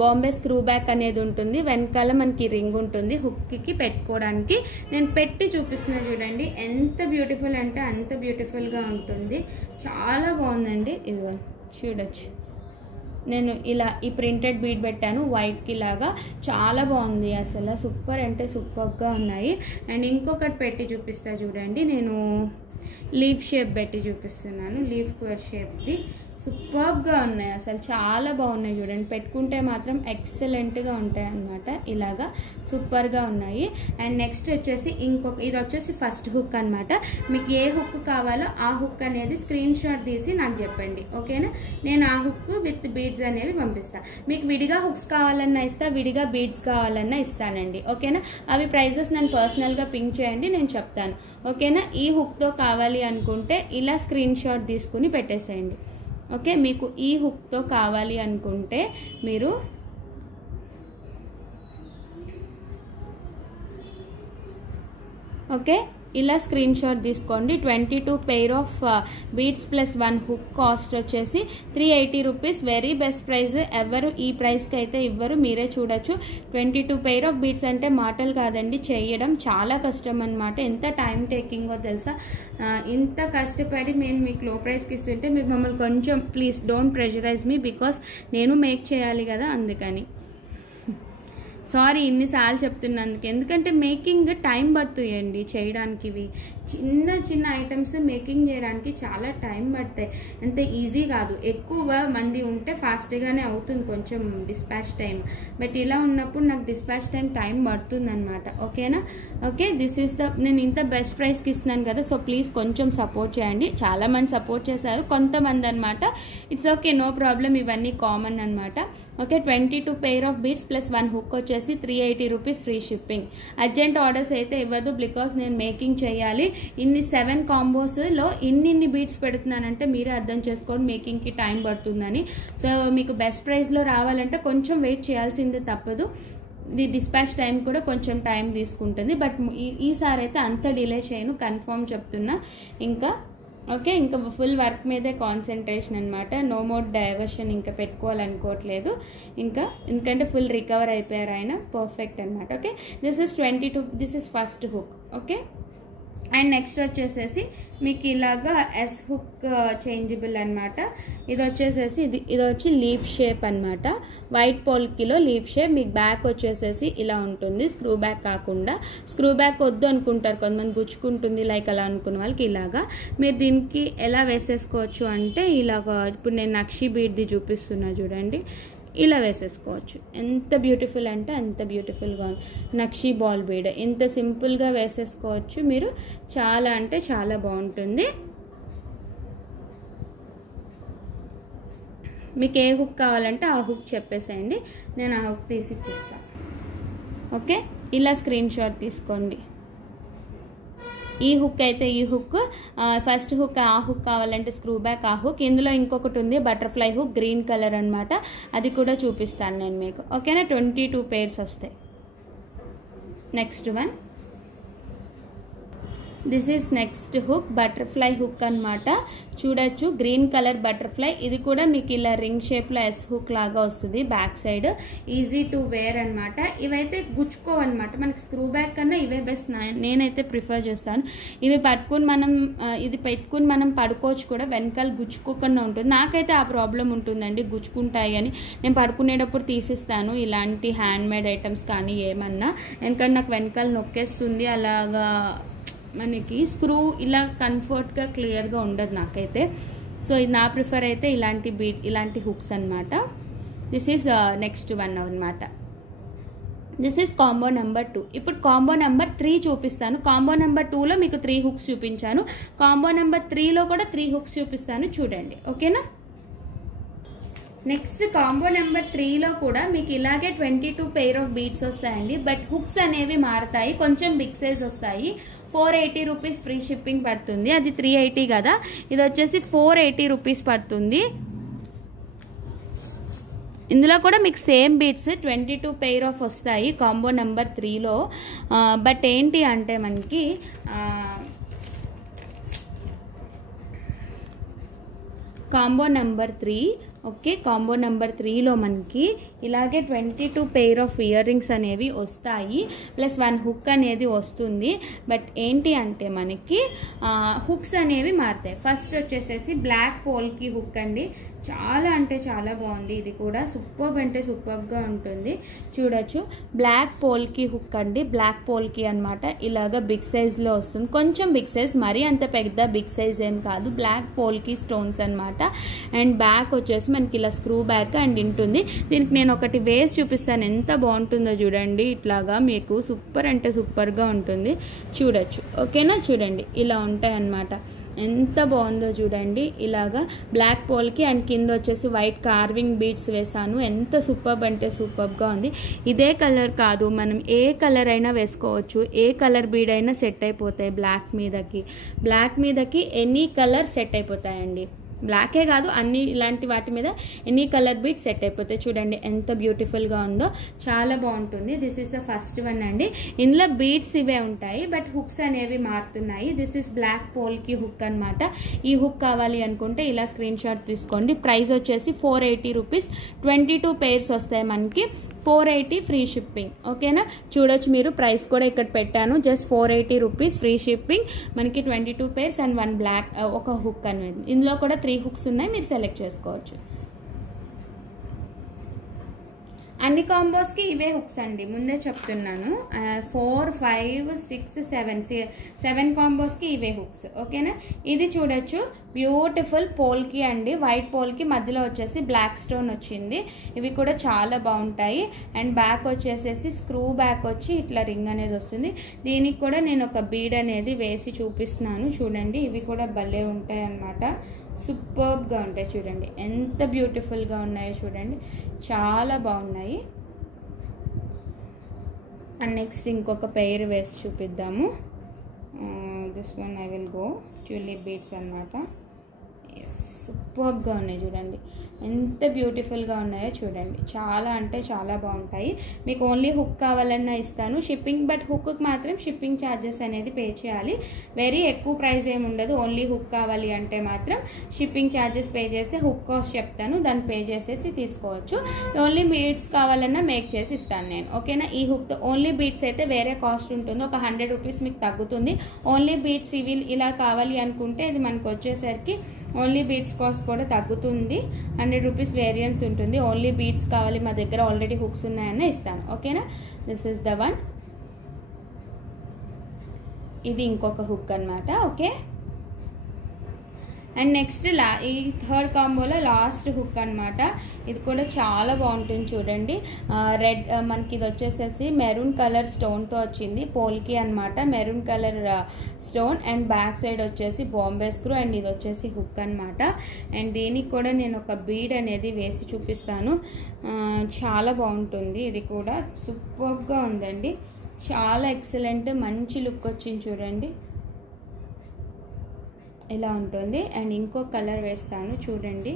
బాంబే స్క్రూ బ్యాక్ అనేది ఉంటుంది. వెనకాల మనకి రింగ్ ఉంటుంది హుక్కి పెట్టుకోవడానికి. నేను పెట్టి చూపిస్తున్నా చూడండి, ఎంత బ్యూటిఫుల్ అంటే అంత బ్యూటిఫుల్గా ఉంటుంది. చాలా బాగుందండి. ఇదిగో చూడొచ్చు, నేను ఇలా ఈ ప్రింటెడ్ బీడ్ పెట్టాను వైట్కి లాగా, చాలా బాగుంది అసలు, సూపర్ అంటే సూపర్గా ఉన్నాయి. అండ్ ఇంకొకటి పెట్టి చూపిస్తా చూడండి, నేను లీఫ్ షేప్ పెట్టి చూపిస్తున్నాను, లీఫ్ స్క్వేర్ షేప్ది. సూపర్గా ఉన్నాయి అసలు, చాలా బాగున్నాయి చూడండి. పెట్టుకుంటే మాత్రం ఎక్సలెంట్గా ఉంటాయి అన్నమాట, ఇలాగా సూపర్గా ఉన్నాయి. అండ్ నెక్స్ట్ వచ్చేసి ఇది వచ్చేసి ఫస్ట్ హుక్ అనమాట. మీకు ఏ హుక్ కావాలో ఆ హుక్ అనేది స్క్రీన్ షాట్ తీసి నాకు చెప్పండి, ఓకేనా. నేను ఆ హుక్ విత్ బీడ్స్ అనేవి పంపిస్తాను. మీకు విడిగా హుక్స్ కావాలన్నా ఇస్తా, విడిగా బీడ్స్ కావాలన్నా ఇస్తానండి, ఓకేనా. అవి ప్రైజెస్ నన్ను పర్సనల్గా పింక్ చేయండి, నేను చెప్తాను, ఓకేనా. ఈ హుక్తో కావాలి అనుకుంటే ఇలా స్క్రీన్ షాట్ తీసుకుని పెట్టేసేయండి, ఓకే. మీకు ఈ హుక్తో కావాలి అనుకుంటే మీరు ఓకే ఇలా స్క్రీన్ షాట్ తీసుకోండి. 22 pair of beads plus 1 hook cost వచ్చేసి 380 రూపీస్. Very best price. ఎవరు ఈ ప్రైస్కి అయితే ఇవ్వరు, మీరే చూడొచ్చు. 22 పెయిర్ ఆఫ్ బీడ్స్ అంటే మాటలు కాదండి, చేయడం చాలా కష్టం అనమాట. ఎంత టైం టేకింగో తెలుసా. ఇంత కష్టపడి నేను మీకు లో ప్రైస్కి ఇస్తుంటే మీరు మమ్మల్ని కొంచెం please don't pressurise me, because నేను మేక్ చేయాలి కదా, అందుకని సారీ ఇన్నిసార్లు చెప్తున్నందుకు. ఎందుకంటే మేకింగ్ టైం పడుతుందండి చేయడానికి. ఇవి చిన్న చిన్న ఐటమ్స్ మేకింగ్ చేయడానికి చాలా టైం పడతాయి, అంత ఈజీ కాదు. ఎక్కువ మంది ఉంటే ఫాస్ట్గానే అవుతుంది కొంచెం డిస్పాచ్ టైం, బట్ ఇలా ఉన్నప్పుడు నాకు డిస్పాచ్ టైం పడుతుంది అనమాట. ఓకేనా? ఓకే, దిస్ ఈస్ నేను ఇంత బెస్ట్ ప్రైస్కి ఇస్తున్నాను కదా, సో ప్లీజ్ కొంచెం సపోర్ట్ చేయండి. చాలా మంది సపోర్ట్ చేశారు, కొంతమంది అనమాట. ఇట్స్ ఓకే, నో ప్రాబ్లం, ఇవన్నీ కామన్ అనమాట. Okay, 22 pair of beads plus 1 hook వచ్చేసి 380 rupees free shipping. Urgent orders అయితే ఇవ్వదు, బికాస్ నేను మేకింగ్ చేయాలి. ఇన్ని 7 కాంబోస్లో ఇన్ని బీడ్స్ పెడుతున్నానంటే మీరే అర్థం చేసుకోండి మేకింగ్కి టైం పడుతుందని. సో మీకు బెస్ట్ ప్రైస్లో రావాలంటే కొంచెం వెయిట్ చేయాల్సిందే తప్పదు. ది డిస్పాచ్ టైం కూడా కొంచెం టైం తీసుకుంటుంది, బట్ ఈసారి అయితే అంత డిలే చేయను, కన్ఫర్మ్ చెప్తున్నా. ఇంకా ఫుల్ వర్క్ మీదే కాన్సన్ట్రేషన్ అనమాట. నో మోర్ డైవర్షన్ ఇంకా పెట్టుకోవాలనుకోవట్లేదు ఎందుకంటే ఫుల్ రికవర్ అయిపోయారు ఆయన, పర్ఫెక్ట్ అనమాట. Okay, this is 22, this is first hook. Okay, and next వచ్చేసేసి మీకు ఇలాగా ఎస్ హుక్ చేంజబుల్ అనమాట. ఇది వచ్చేసేసి ఇది వచ్చి లీఫ్ షేప్ అనమాట. వైట్ పోల్కిలో లీఫ్ షేప్. మీకు బ్యాక్ వచ్చేసేసి ఇలా ఉంటుంది, స్క్రూ బ్యాక్ కాకుండా. స్క్రూ బ్యాక్ వద్దు అనుకుంటారు కొంతమంది, గుచ్చుకుంటుంది లైక్ అలా అనుకున్న వాళ్ళకి ఇలాగా మీరు దీనికి ఎలా వేసేసుకోవచ్చు అంటే ఇలాగా. ఇప్పుడు నేను నక్షి బీడ్ది చూపిస్తున్నా చూడండి, ఇలా వేసేసుకోవచ్చు. ఎంత బ్యూటిఫుల్ అంటే అంత బ్యూటిఫుల్గా ఉంది. నక్షి బాల్ బీడ్ ఇంత సింపుల్గా వేసేసుకోవచ్చు మీరు, చాలా అంటే చాలా బాగుంటుంది. మీకు ఏ హుక్ కావాలంటే ఆ హుక్ చెప్పేసేయండి, నేను ఆ హుక్ తీసి ఇచ్చేస్తాను. ఓకే, ఇలా స్క్రీన్ షాట్ తీసుకోండి. ఈ హుక్ అయితే ఈ హుక్, ఫస్ట్ హుక్ ఆ హుక్ కావాలంటే స్క్రూ బ్యాక్ ఆ హుక్. ఇందులో ఇంకొకటి ఉంది బటర్ఫ్లై హుక్, గ్రీన్ కలర్ అనమాట, అది కూడా చూపిస్తాను నేను మీకు. ఓకేనా? 22 పెయిర్స్ వస్తాయి. Next one, this is next hook, butterfly hook అనమాట. చూడొచ్చు, గ్రీన్ కలర్ బటర్ఫ్లై. ఇది కూడా మీకు ఇలా రింగ్ షేప్లో ఎస్ హుక్ లాగా వస్తుంది back side. Easy to wear అనమాట. ఇవైతే గుచ్చుకోవన్నమాట, మనకి స్క్రూ బ్యాక్ కన్నా ఇవే బెస్ట్ నేనైతే ప్రిఫర్ చేస్తాను. ఇవి పట్టుకుని ఇది పెట్టుకుని మనం పడుకోవచ్చు కూడా, వెనకాల గుచ్చుకోకుండా ఉంటుంది. నాకైతే ఆ ప్రాబ్లం ఉంటుందండి, గుచ్చుకుంటాయి అని. నేను పడుకునేటప్పుడు తీసిస్తాను ఇలాంటి హ్యాండ్ మేడ్ ఐటమ్స్ కానీ ఏమన్నా, ఎందుకంటే నాకు వెనకాల నొక్కేస్తుంది. అలాగా మనకి స్క్రూ ఇలా కంఫర్ట్గా క్లియర్గా ఉండదు నాకైతే. సో ఇది నా ప్రిఫర్ అయితే ఇలాంటి హుక్స్ అనమాట. దిస్ ఈజ్ నెక్స్ట్ వన్ అనమాట. This is combo number 2. ఇప్పుడు కాంబో నెంబర్ 3 చూపిస్తాను. కాంబో నెంబర్ 2లో మీకు 3 హుక్స్ చూపించాను. కాంబో నెంబర్ 3లో కూడా 3 హుక్స్ చూపిస్తాను, చూడండి. ఓకేనా? నెక్స్ట్ కాంబో నెంబర్ 3లో కూడా మీకు ఇలాగే 22 పెయిర్ ఆఫ్ బీడ్స్ వస్తాయండి, బట్ హుక్స్ అనేవి మారుతాయి, కొంచెం బిగ్ సైజ్ వస్తాయి. 480 రూపీస్ ఫ్రీ షిప్పింగ్ పడుతుంది. అది 380 కదా, ఇది వచ్చేసి 480 రూపీస్ పడుతుంది. ఇందులో కూడా మీకు సేమ్ బీడ్స్ 22 పెయిర్ ఆఫ్ వస్తాయి కాంబో నెంబర్ 3లో. బట్ ఏంటి అంటే మనకి combo number 3, okay, combo number 3లో మనకి ఇలాగే 22 పెయిర్ ఆఫ్ ఇయర్ రింగ్స్ అనేవి వస్తాయి, ప్లస్ 1 హుక్ అనేది వస్తుంది. బట్ ఏంటి అంటే మనకి హుక్స్ అనేవి మారుతాయి. ఫస్ట్ వచ్చేసేసి బ్లాక్ పోల్కి హుక్ అండి, చాలా అంటే చాలా బాగుంది. ఇది కూడా సూపర్బ్ అంటే సూపర్బ్గా ఉంటుంది. చూడొచ్చు, బ్లాక్ పోల్కి హుక్ అండి, బ్లాక్ పోల్కి అనమాట. ఇలాగ బిగ్ సైజ్లో వస్తుంది, కొంచెం బిగ్ సైజ్, మరీ అంత పెద్ద బిగ్ సైజ్ ఏం కాదు. బ్లాక్ పోల్కి స్టోన్స్ అనమాట. అండ్ బ్యాక్ వచ్చేసి మనకి ఇలా స్క్రూ బ్యాక్ అండ్ ఉంటుంది. దీనికి నేను ఒకటి వేసి చూపిస్తాను, ఎంత బాగుంటుందో చూడండి. ఇట్లాగా మీకు సూపర్ అంటే సూపర్గా ఉంటుంది, చూడొచ్చు. ఓకేనా? చూడండి, ఇలా ఉంటాయి అన్నమాట. ఎంత బాగుందో చూడండి. ఇలాగా బ్లాక్ పోల్కి అండ్ కింద వచ్చేసి వైట్ కార్వింగ్ బీడ్స్ వేసాను. ఎంత సూపర్బ్ అంటే సూపర్బ్గా ఉంది. ఇదే కలర్ కాదు, మనం ఏ కలర్ అయినా వేసుకోవచ్చు, ఏ కలర్ బీడ్ అయినా సెట్ అయిపోతాయి. బ్లాక్ మీదకి ఎనీ కలర్ సెట్ అయిపోతాయండి. బ్లాకే కాదు అన్ని ఇలాంటి వాటి మీద ఎనీ కలర్ బీట్ సెట్ అయిపోతాయి. చూడండి ఎంత బ్యూటిఫుల్గా ఉందో, చాలా బాగుంటుంది. This is the first one అండి. ఇందులో బీట్స్ ఇవే ఉంటాయి బట్ హుక్స్ అనేవి మారుతున్నాయి. దిస్ ఈస్ బ్లాక్ పోల్కి హుక్ అనమాట. ఈ హుక్ కావాలి అనుకుంటే ఇలా స్క్రీన్ షాట్ తీసుకోండి. ప్రైస్ వచ్చేసి 480 రూపీస్. 22 పెయిర్స్ వస్తాయి మనకి. 480 ఫ్రీ షిప్పింగ్. ఓకేనా, చూడొచ్చు మీరు, ప్రైస్ కూడా ఇక్కడ పెట్టాను. Just 480 rupees free shipping. మనకి 22 పెయిర్స్ అండ్ 1 బ్లాక్ ఒక హుక్ అనేది. ఇందులో కూడా 3 హుక్స్ ఉన్నాయి, మీరు సెలెక్ట్ చేసుకోవచ్చు. అన్ని కాంబోస్కి ఇవే హుక్స్ అండి, ముందే చెప్తున్నాను. 4, 5, 6, 7 కాంబోస్కి ఇవే హుక్స్. ఓకేనా, ఇది చూడొచ్చు బ్యూటిఫుల్ పోల్కి అండి. వైట్ పోల్కి మధ్యలో వచ్చేసి బ్లాక్ స్టోన్ వచ్చింది. ఇవి కూడా చాలా బాగుంటాయి. అండ్ బ్యాక్ వచ్చేసేసి స్క్రూ బ్యాక్ వచ్చి ఇట్లా రింగ్ అనేది వస్తుంది. దీనికి కూడా నేను ఒక బీడ్ అనేది వేసి చూపిస్తున్నాను. చూడండి, ఇవి కూడా భలే ఉంటాయి అన్నమాట. సూపర్గా ఉంటాయి. చూడండి ఎంత బ్యూటిఫుల్గా ఉన్నాయో, చూడండి చాలా బాగున్నాయి. అండ్ నెక్స్ట్ ఇంకొక పెయిర్ వేసి చూపిద్దాము. This one I will go tulip beads అన్నమాట. ఎస్, సూపర్గా ఉన్నాయి. చూడండి ఎంత బ్యూటిఫుల్గా ఉన్నాయో, చూడండి చాలా అంటే చాలా బాగుంటాయి. మీకు ఓన్లీ హుక్ కావాలన్నా ఇస్తాను షిప్పింగ్, బట్ హుక్కి మాత్రం షిప్పింగ్ ఛార్జెస్ అనేది పే చేయాలి. వెరీ ఎక్కువ ప్రైస్ ఏమి ఉండదు. ఓన్లీ హుక్ కావాలి అంటే మాత్రం షిప్పింగ్ ఛార్జెస్ పే చేస్తే హుక్ కాస్ట్ చెప్తాను, దాన్ని పే చేసేసి తీసుకోవచ్చు. ఓన్లీ బీడ్స్ కావాలన్నా మేక్ చేసి ఇస్తాను నేను. ఓకేనా, ఈ హుక్ ఓన్లీ బీడ్స్ అయితే వేరే కాస్ట్ ఉంటుంది, ఒక 100 రూపీస్ మీకు తగ్గుతుంది. ఓన్లీ బీడ్స్ ఇవి ఇలా కావాలి అనుకుంటే ఇది మనకు వచ్చేసరికి ఓన్లీ బీడ్స్ కాస్ట్ కూడా తగ్గుతుంది. 100 రూపీస్ వేరియన్స్ ఉంటుంది. ఓన్లీ బీడ్స్ కావాలి, మా దగ్గర ఆల్రెడీ హుక్స్ ఉన్నాయన్న ఇస్తాను. ఓకేనా, దిస్ ఇస్ ద వన్. ఇది ఇంకొక హుక్ అన్నమాట. ఓకే, అండ్ నెక్స్ట్ ఈ థర్డ్ కాంబోలో లాస్ట్ హుక్ అనమాట. ఇది కూడా చాలా బాగుంటుంది. చూడండి రెడ్ మనకి ఇది వచ్చేసేసి మెరూన్ కలర్ స్టోన్తో వచ్చింది. పోల్కి అనమాట, maroon colour stone and back side వచ్చేసి బాంబే స్క్రూ అండ్ ఇది వచ్చేసి హుక్ అనమాట. అండ్ దీనికి కూడా నేను ఒక బీడ్ అనేది వేసి చూపిస్తాను. చాలా బాగుంటుంది. ఇది కూడా సూపర్గా ఉందండి, చాలా ఎక్సలెంట్, మంచి లుక్ వచ్చింది. చూడండి ఇలా ఉంటుంది. అండ్ ఇంకో కలర్ వేస్తాను, చూడండి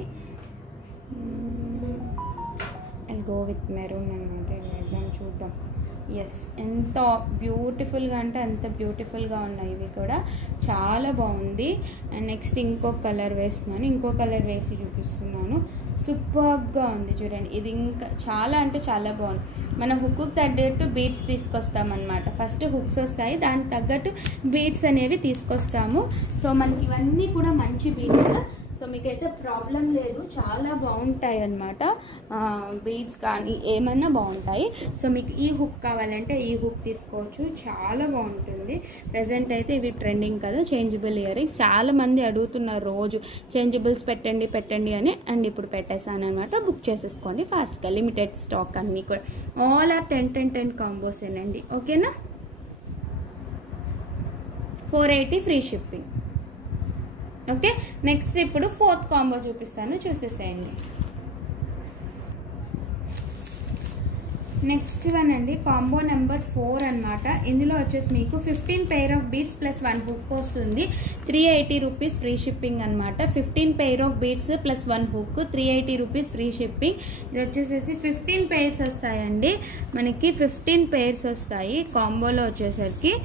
ఐ గో విత్ మెరూన్ అనమాట. వేద్దాం, చూద్దాం. ఎస్, ఎంత బ్యూటిఫుల్గా అంటే అంత బ్యూటిఫుల్గా ఉన్నాయి. ఇవి కూడా చాలా బాగుంది. అండ్ నెక్స్ట్ ఇంకో కలర్ వేస్తున్నాను, ఇంకో కలర్ వేసి చూపిస్తున్నాను. సూపర్గా ఉంది. చూడండి, ఇది ఇంకా చాలా అంటే చాలా బాగుంది. మన హుక్కు తగ్గట్టు బీడ్స్ తీసుకొస్తామన్నమాట. ఫస్ట్ హుక్స్ వస్తాయి, దానికి తగ్గట్టు బీడ్స్ అనేవి తీసుకొస్తాము. సో మనకి ఇవన్నీ కూడా మంచి బీడ్స్. సో మీకైతే ప్రాబ్లం లేదు, చాలా బాగుంటాయి అన్నమాట. బీడ్స్ కానీ ఏమన్నా బాగుంటాయి. సో మీకు ఈ హుక్ కావాలంటే ఈ హుక్ తీసుకోవచ్చు, చాలా బాగుంటుంది. ప్రజెంట్ అయితే ఇవి ట్రెండింగ్ కదా చేంజబుల్ ఇయర్ రింగ్స్. చాలా మంది అడుగుతున్నారు రోజు చేంజబుల్స్ పెట్టండి అని. అండ్ ఇప్పుడు పెట్టేసాను అనమాట. బుక్ చేసేసుకోండి ఫాస్ట్గా. లిమిటెడ్ స్టాక్ అన్నీ కూడా. ఆల్ ఆర్ 10 కాంబోస్ ఏనండి. ఓకేనా, 480 ఫ్రీ షిప్పింగ్. ఓకే, నెక్స్ట్ ఇప్పుడు 4th కాంబో చూపిస్తాను, చూసేసేయండి. నెక్స్ట్ వన్ అండి, కాంబో నెంబర్ 4 అనమాట. ఇందులో వచ్చేసి మీకు 15 pair of beads plus 1 hook వస్తుంది. 380 రూపీస్ ఫ్రీ షిప్పింగ్ అనమాట. 15 pair of beads plus 1 hook, 380 rupees free shipping. ఇది వచ్చేసేసి 15 పెయిర్స్ వస్తాయండి మనకి. 15 పెయిర్స్ వస్తాయి కాంబోలో వచ్చేసరికి.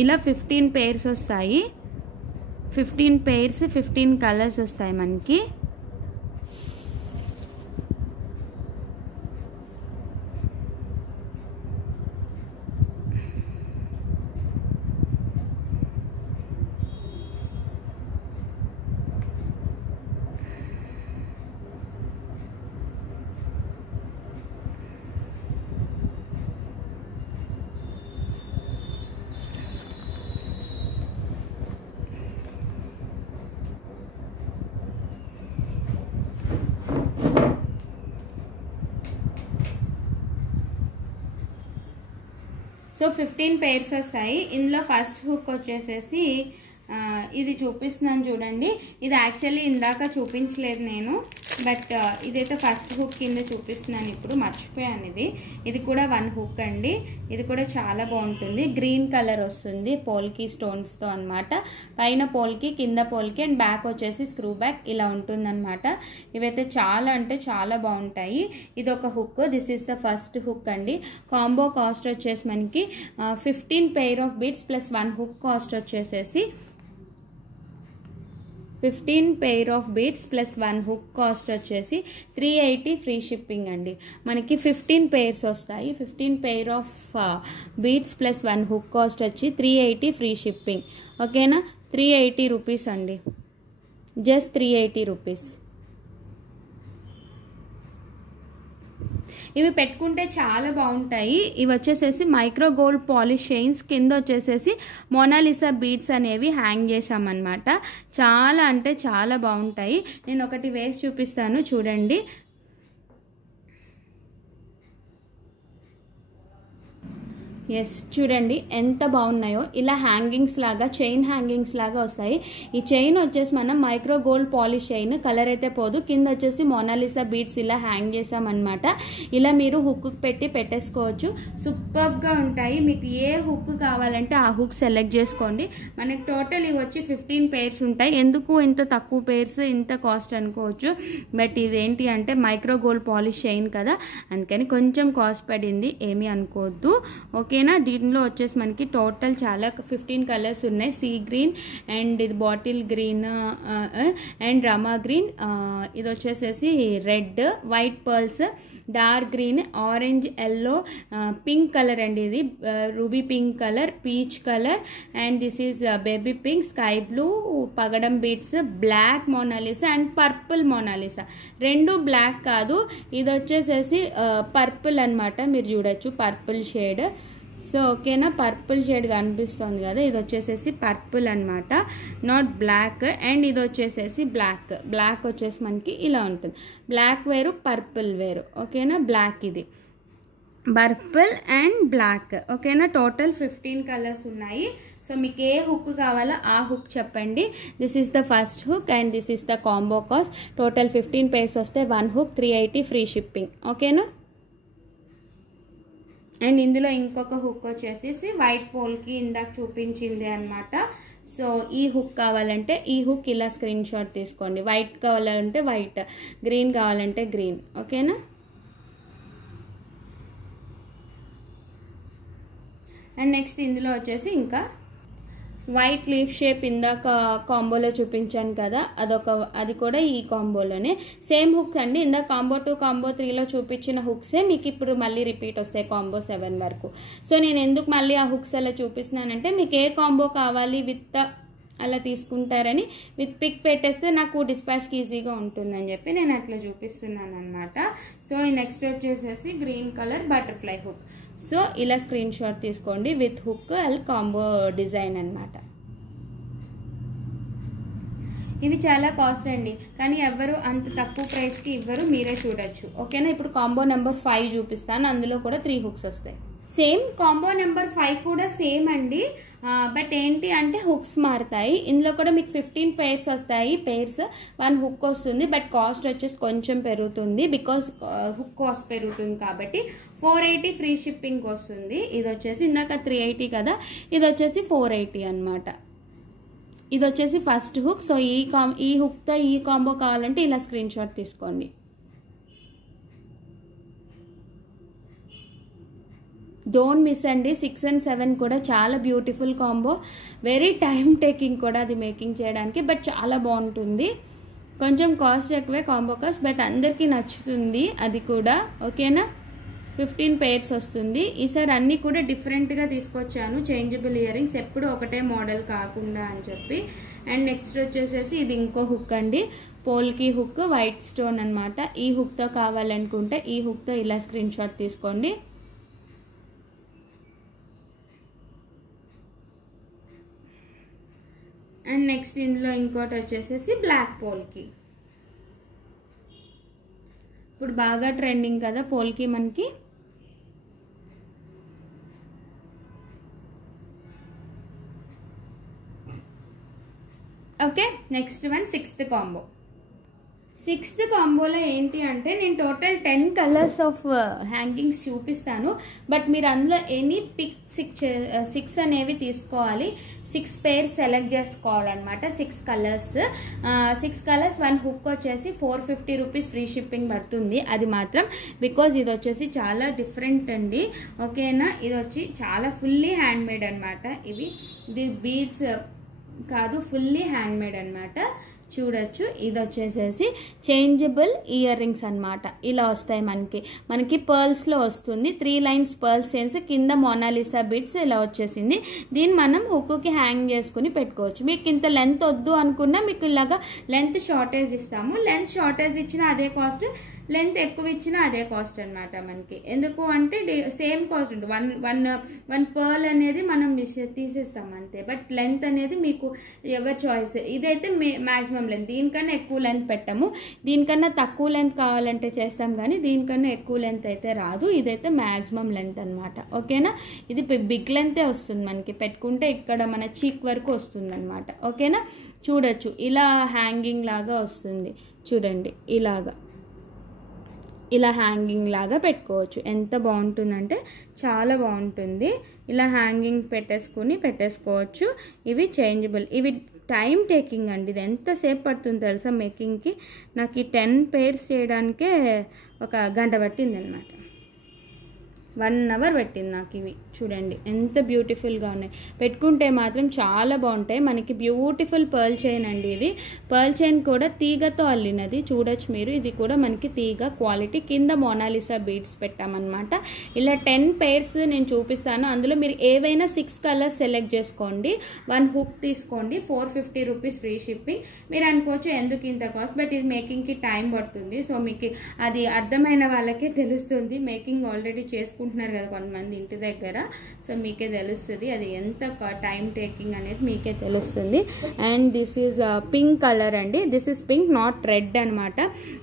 ఇలా 15 పెయిర్స్ వస్తాయి. 15 పెయిర్స్ 15 కలర్స్ వస్తాయి మనకి. సో 15 పెయిర్స్ వస్తాయి. ఇందులో ఫస్ట్ హుక్ వచ్చేసేసి ఇది చూపిస్తున్నాను చూడండి. ఇది యాక్చువల్లీ ఇందాక చూపించలేదు నేను, బట్ ఇదైతే ఫస్ట్ హుక్ కింద చూపిస్తున్నాను ఇప్పుడు, మర్చిపోయాను. ఇది కూడా 1 హుక్ అండి. ఇది కూడా చాలా బాగుంటుంది. గ్రీన్ కలర్ వస్తుంది పోల్కి స్టోన్స్తో అనమాట. పైన పోల్కి, కింద పోల్కి అండ్ బ్యాక్ వచ్చేసి స్క్రూ బ్యాక్ ఇలా ఉంటుందన్నమాట. ఇవైతే చాలా అంటే చాలా బాగుంటాయి. ఇది ఒక hook. This is the first hook అండి. కాంబో కాస్ట్ వచ్చేసి మనకి 15 pair of beads plus 1 hook cost వచ్చేసేసి 15 pair of beads plus 1 hook cost వచ్చేసి 380 ఫ్రీ షిప్పింగ్ అండి. మనకి 15 పెయిర్స్ వస్తాయి. 15 pair of beads plus 1 hook cost వచ్చి 380 ఫ్రీ షిప్పింగ్. ఓకేనా, 380 రూపీస్ అండి, జస్ట్ 380 రూపీస్. ఇవి పెట్టుకుంటే చాలా బాగుంటాయి. ఇవి వచ్చేసేసి మైక్రో గోల్డ్ పాలిష్ చైన్స్, కింద వచ్చేసేసి మోనాలిసా బీడ్స్ అనేవి హ్యాంగ్ చేసామన్నమాట. చాలా అంటే చాలా బాగుంటాయి. నేను ఒకటి వేసి చూపిస్తాను చూడండి. ఎస్, చూడండి ఎంత బాగున్నాయో. ఇలా హ్యాంగింగ్స్ లాగా, చైన్ హ్యాంగింగ్స్ లాగా వస్తాయి. ఈ చైన్ వచ్చేసి మనం micro gold polish chain, colour అయితే పోదు. కింద వచ్చేసి మోనాలిసా బీడ్స్ ఇలా హ్యాంగ్ చేసామన్నమాట. ఇలా మీరు హుక్ పెట్టి పెట్టేసుకోవచ్చు. సూపర్గా ఉంటాయి. మీకు ఏ హుక్ కావాలంటే ఆ హుక్ సెలెక్ట్ చేసుకోండి. మనకి టోటల్ ఇవి వచ్చి 15 పెయిర్స్ ఉంటాయి. ఎందుకు ఇంత తక్కువ పెయిర్స్, ఇంత కాస్ట్ అనుకోవచ్చు, బట్ ఇదేంటి అంటే మైక్రో గోల్డ్ పాలిష్ చైన్ కదా, అందుకని కొంచెం కాస్ట్ పడింది, ఏమీ అనుకోవద్దు. ఓకే, దీనిలో వచ్చేసి మనకి టోటల్ చాలా 15 కలర్స్ ఉన్నాయి. సీ గ్రీన్ అండ్ ఇది bottle green and Rama green, ఇది వచ్చేసేసి red, white pearls, dark green, orange, yellow, pink colour అండి. ఇది ruby pink colour, peach colour and this is baby pink, sky blue, పగడం beads, black Mona Lisa and purple Mona Lisa. రెండు black కాదు, ఇది వచ్చేసేసి purple అనమాట. మీరు చూడొచ్చు పర్పుల్ షేడ్. సో ఓకేనా, పర్పుల్ షేడ్ కనిపిస్తుంది కదా, ఇది వచ్చేసేసి పర్పుల్ అనమాట, నాట్ బ్లాక్. అండ్ ఇది వచ్చేసేసి బ్లాక్ వచ్చేసి మనకి ఇలా ఉంటుంది. బ్లాక్ వేరు, పర్పుల్ వేరు. ఓకేనా, బ్లాక్ ఇది పర్పుల్ అండ్ బ్లాక్. ఓకేనా, టోటల్ 15 కలర్స్ ఉన్నాయి. సో మీకు ఏ హుక్ కావాలో ఆ హుక్ చెప్పండి. This is the first hook and this is the combo cost. Total 15 pairs వస్తే 1 హుక్ 380 ఫ్రీ షిప్పింగ్. ఓకేనా, అండ్ ఇందులో ఇంకొక హుక్ వచ్చేసి వైట్ పోల్కి ఇందాక చూపించింది అనమాట. సో ఈ హుక్ కావాలంటే ఈ హుక్ ఇలా స్క్రీన్ షాట్ తీసుకోండి. వైట్ కావాలంటే వైట్, గ్రీన్ కావాలంటే గ్రీన్. ఓకేనా, అండ్ నెక్స్ట్ ఇందులో వచ్చేసి ఇంకా వైట్ లీఫ్ షేప్ ఇందాక కాంబోలో చూపించాను కదా, అది కూడా ఈ కాంబోలోనే సేమ్ హుక్స్ అండి. ఇందాక కాంబో 2, కాంబో 3లో చూపించిన హుక్సే మీకు ఇప్పుడు మళ్ళీ రిపీట్ వస్తాయి కాంబో 7 వరకు. సో నేను ఎందుకు మళ్ళీ ఆ హుక్స్ అలా చూపిస్తున్నానంటే, మీకు ఏ కాంబో కావాలి విత్ అలా తీసుకుంటారని, విత్ పిక్ పెట్టేస్తే నాకు డిస్పాచ్కి ఈజీగా ఉంటుందని చెప్పి నేను అట్లా చూపిస్తున్నాను అనమాట. సో నెక్స్ట్ వచ్చేసేసి green colour butterfly hook. So ఇలా స్క్రీన్ షాట్ తీసుకోండి విత్ హుక్ కాంబో డిజైన్ అనమాట. ఇవి చాలా కాస్ట్ అండి, కానీ ఎవరు అంత తక్కువ ప్రైస్కి ఇవ్వరు, మీరే చూడొచ్చు. ఓకేనా, ఇప్పుడు కాంబో నెంబర్ 5 చూపిస్తాను. అందులో కూడా 3 హుక్స్ వస్తాయి. సేమ్ కాంబో నెంబర్ 5 కూడా సేమ్ అండి, బట్ ఏంటి అంటే హుక్స్ మారుతాయి. ఇందులో కూడా మీకు 15 పెయిర్స్ వస్తాయి. పెయిర్స్ 1 హుక్ వస్తుంది, బట్ కాస్ట్ వచ్చేసి కొంచెం పెరుగుతుంది. బికాస్ హుక్ కాస్ట్ పెరుగుతుంది కాబట్టి 480 ఫ్రీ షిప్పింగ్ వస్తుంది. ఇది వచ్చేసి ఇందాక 380 కదా, ఇది వచ్చేసి 480 అనమాట. ఇది వచ్చేసి ఫస్ట్ హుక్. సో ఈ హుక్తో ఈ కాంబో కావాలంటే ఇలా స్క్రీన్ షాట్ తీసుకోండి. డోంట్ మిస్ అండి. 6 and 7 కూడా చాలా beautiful combo, very time taking కూడా అది మేకింగ్ చేయడానికి, బట్ చాలా బాగుంటుంది. కొంచెం కాస్ట్ ఎక్కువే కాంబో కాస్ట్, బట్ అందరికీ నచ్చుతుంది అది కూడా. ఓకేనా, 15 పెయిర్స్ వస్తుంది. ఈసారి అన్నీ కూడా డిఫరెంట్గా తీసుకొచ్చాను, చేంజబుల్ ఇయర్ రింగ్స్, ఎప్పుడు ఒకటే మోడల్ కాకుండా అని చెప్పి. అండ్ నెక్స్ట్ వచ్చేసేసి ఇది ఇంకో హుక్ అండి, పోల్కి హుక్, వైట్ స్టోన్ అనమాట. ఈ హుక్తో కావాలనుకుంటే ఈ హుక్తో ఇలా స్క్రీన్ షాట్ తీసుకోండి. అండ్ నెక్స్ట్ ఇందులో ఇంకోటి వచ్చేసేసి బ్లాక్ పోల్కి. ఇప్పుడు బాగా ట్రెండింగ్ కదా పోల్కి మనకి. Okay, next one sixth combo. Sixth కాంబోలో ఏంటి అంటే నేను టోటల్ 10 కలర్స్ ఆఫ్ హ్యాంగింగ్స్ చూపిస్తాను. బట్ మీరు అందులో ఎనీ పిక్ 6 అనేవి తీసుకోవాలి. 6 పేర్స్ సెలెక్ట్ చేసుకోవాలన్నమాట. 6 కలర్స్ 1 హుక్ వచ్చేసి 450 రూపీస్ ఫ్రీ షిప్పింగ్ పడుతుంది. అది మాత్రం బికాజ్ ఇది వచ్చేసి చాలా డిఫరెంట్ అండి. ఓకేనా, ఇది వచ్చి చాలా ఫుల్లీ హ్యాండ్ మేడ్ అనమాట. ఇది బీడ్స్ కాదు, ఫుల్లీ హ్యాండ్ మేడ్ అనమాట. చూడొచ్చు, ఇది వచ్చేసేసి చేంజబుల్ ఇయర్ రింగ్స్ అనమాట. ఇలా వస్తాయి మనకి పర్ల్స్లో వస్తుంది. 3 లైన్స్ పర్ల్స్ చైన్స్, కింద మోనాలిసా బిట్స్ ఇలా వచ్చేసింది. దీన్ని మనం హుక్కి హ్యాంగ్ చేసుకుని పెట్టుకోవచ్చు. మీకు ఇంత లెంత్ వద్దు అనుకున్నా మీకు ఇలాగా లెంత్ షార్టేజ్ ఇస్తాము. లెంత్ షార్టేజ్ ఇచ్చినా అదే కాస్ట్, లెంత్ ఎక్కువ ఇచ్చినా అదే కాస్ట్ అనమాట మనకి. ఎందుకు అంటే సేమ్ కాస్ట్ ఉంటుంది. వన్ పర్ల్ అనేది మనం తీసేస్తాం అంతే. బట్ లెంత్ అనేది మీకు ఎవరి చాయిస్. ఇదైతే మ్యాక్సిమం లెంత్, దీనికన్నా ఎక్కువ లెంత్ పెట్టాము. దీనికన్నా తక్కువ లెంత్ కావాలంటే చేస్తాం, కానీ దీనికన్నా ఎక్కువ లెంత్ అయితే రాదు. ఇదైతే మ్యాక్సిమం లెంత్ అనమాట. ఓకేనా, ఇది బిగ్ లెంతే వస్తుంది మనకి. పెట్టుకుంటే ఇక్కడ మన చీక్ వరకు వస్తుంది అనమాట. ఓకేనా, చూడొచ్చు ఇలా హ్యాంగింగ్ లాగా వస్తుంది. చూడండి, ఇలా హ్యాంగింగ్ లాగా పెట్టుకోవచ్చు. ఎంత బాగుంటుందంటే చాలా బాగుంటుంది. ఇలా హ్యాంగింగ్ పెట్టేసుకోవచ్చు. ఇవి చేంజబుల్, ఇవి టైం టేకింగ్ అండి. ఇది ఎంతసేపు పడుతుంది తెలుసా మేకింగ్కి? నాకు ఈ 10 పేర్స్ చేయడానికే 1 గంట పట్టింది అనమాట. 1 అవర్ పట్టింది నాకు. ఇవి చూడండి ఎంత బ్యూటిఫుల్గా ఉన్నాయి. పెట్టుకుంటే మాత్రం చాలా బాగుంటాయి. మనకి బ్యూటిఫుల్ పర్ల్ చైన్ అండి. ఇది పర్ల్ చైన్ కూడా తీగతో అల్లినది. చూడొచ్చు మీరు, ఇది కూడా మనకి తీగ క్వాలిటీ. కింద మోనాలిసా బీడ్స్ పెట్టామన్నమాట. ఇలా 10 పేర్స్ నేను చూపిస్తాను. అందులో మీరు ఏవైనా 6 కలర్స్ సెలెక్ట్ చేసుకోండి. 1 హుక్ తీసుకోండి. 450 రూపీస్ ఫ్రీ షిప్పింగ్. మీరు అనుకోవచ్చు ఎందుకు ఇంత కాస్ట్, బట్ ఇది మేకింగ్కి టైం పడుతుంది. సో మీకు అది అర్థమైన వాళ్ళకే తెలుస్తుంది. మేకింగ్ ఆల్రెడీ చేసుకుంటున్నారు కదా కొంతమంది ఇంటి దగ్గర. సో మీకే తెలుస్తుంది అది ఎంత టైం టేకింగ్ అనేది మీకే తెలుస్తుంది. And this is pink colour అండి. This is pink, not red అనమాట.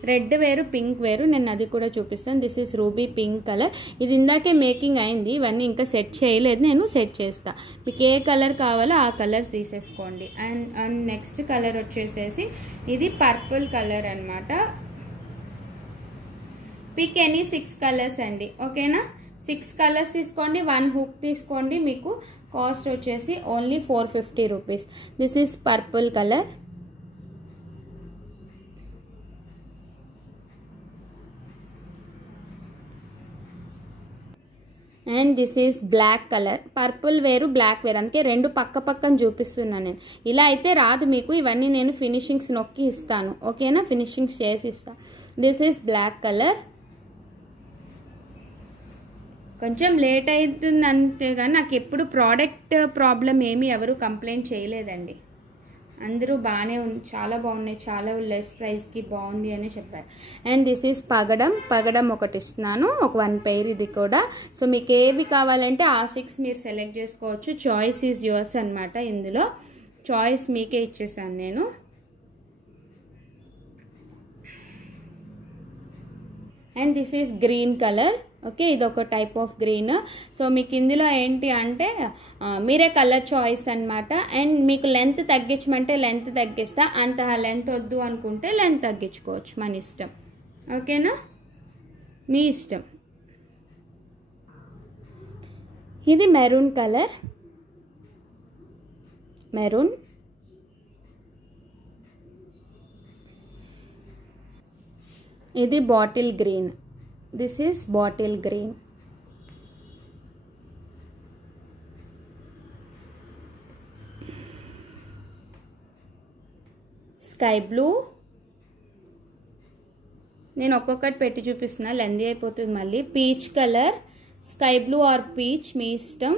రెడ్ వేరు, పింక్ వేరు. నేను అది కూడా చూపిస్తాను. This is ruby pink colour. ఇది ఇందాకే మేకింగ్ అయింది. ఇవన్నీ ఇంకా సెట్ చేయలేదు, నేను సెట్ చేస్తా. మీకు ఏ కలర్ కావాలో ఆ కలర్స్ తీసేసుకోండి. అండ్ నెక్స్ట్ కలర్ వచ్చేసేసి ఇది పర్పుల్ కలర్ అనమాట. పిక్ ఎనీ 6 కలర్స్ అండి. ఓకేనా, 6 కలర్స్ తీసుకోండి. 1 హుక్ తీసుకోండి. మీకు కాస్ట్ వచ్చేసి only 450 rupees. This is purple colour. And this is black colour. Purple వేరు, బ్లాక్ వేరు, అందుకే 2 పక్కన చూపిస్తున్నాను నేను. ఇలా అయితే రాదు మీకు. ఇవన్నీ నేను ఫినిషింగ్స్ నొక్కి ఇస్తాను. ఓకేనా, ఫినిషింగ్స్ చేసి ఇస్తాను. This is black colour. కొంచెం లేట్ అవుతుంది అంతే, కానీ నాకు ఎప్పుడు ప్రోడక్ట్ ప్రాబ్లం ఏమీ ఎవరు కంప్లైంట్ చేయలేదండి. అందరూ బాగానే చాలా బాగున్నాయి, చాలా లెస్ ప్రైస్కి బాగుంది అని చెప్పారు. అండ్ దిస్ ఈజ్ పగడం ఒకటి ఇస్తున్నాను, ఒక 1 పెయిర్. ఇది కూడా సో మీకు ఏవి కావాలంటే ఆ 6 మీరు సెలెక్ట్ చేసుకోవచ్చు. చాయిస్ ఈజ్ యువర్స్ అనమాట. ఇందులో చాయిస్ మీకే ఇచ్చేసాను నేను. And this is green colour. Okay, ఇది ఒక టైప్ ఆఫ్ గ్రీన్. సో మీకు ఇందులో ఏంటి అంటే మీరే కలర్ చాయిస్ అనమాట. అండ్ మీకు లెంత్ తగ్గించమంటే లెంత్ తగ్గిస్తా, అంత లెంత్ వద్దు అనుకుంటే లెంత్ తగ్గించుకోవచ్చు, మన ఇష్టం. ఓకేనా, మీ ఇష్టం. ఇది మెరూన్ కలర్. మెరూన్. ఇది bottle green. This is bottle green. Sky blue. నేను ఒక్కొక్కటి పెట్టి చూపిస్తున్నా, లెందీ అయిపోతుంది మళ్ళీ. Peach colour. Sky blue or peach, మీ ఇష్టం.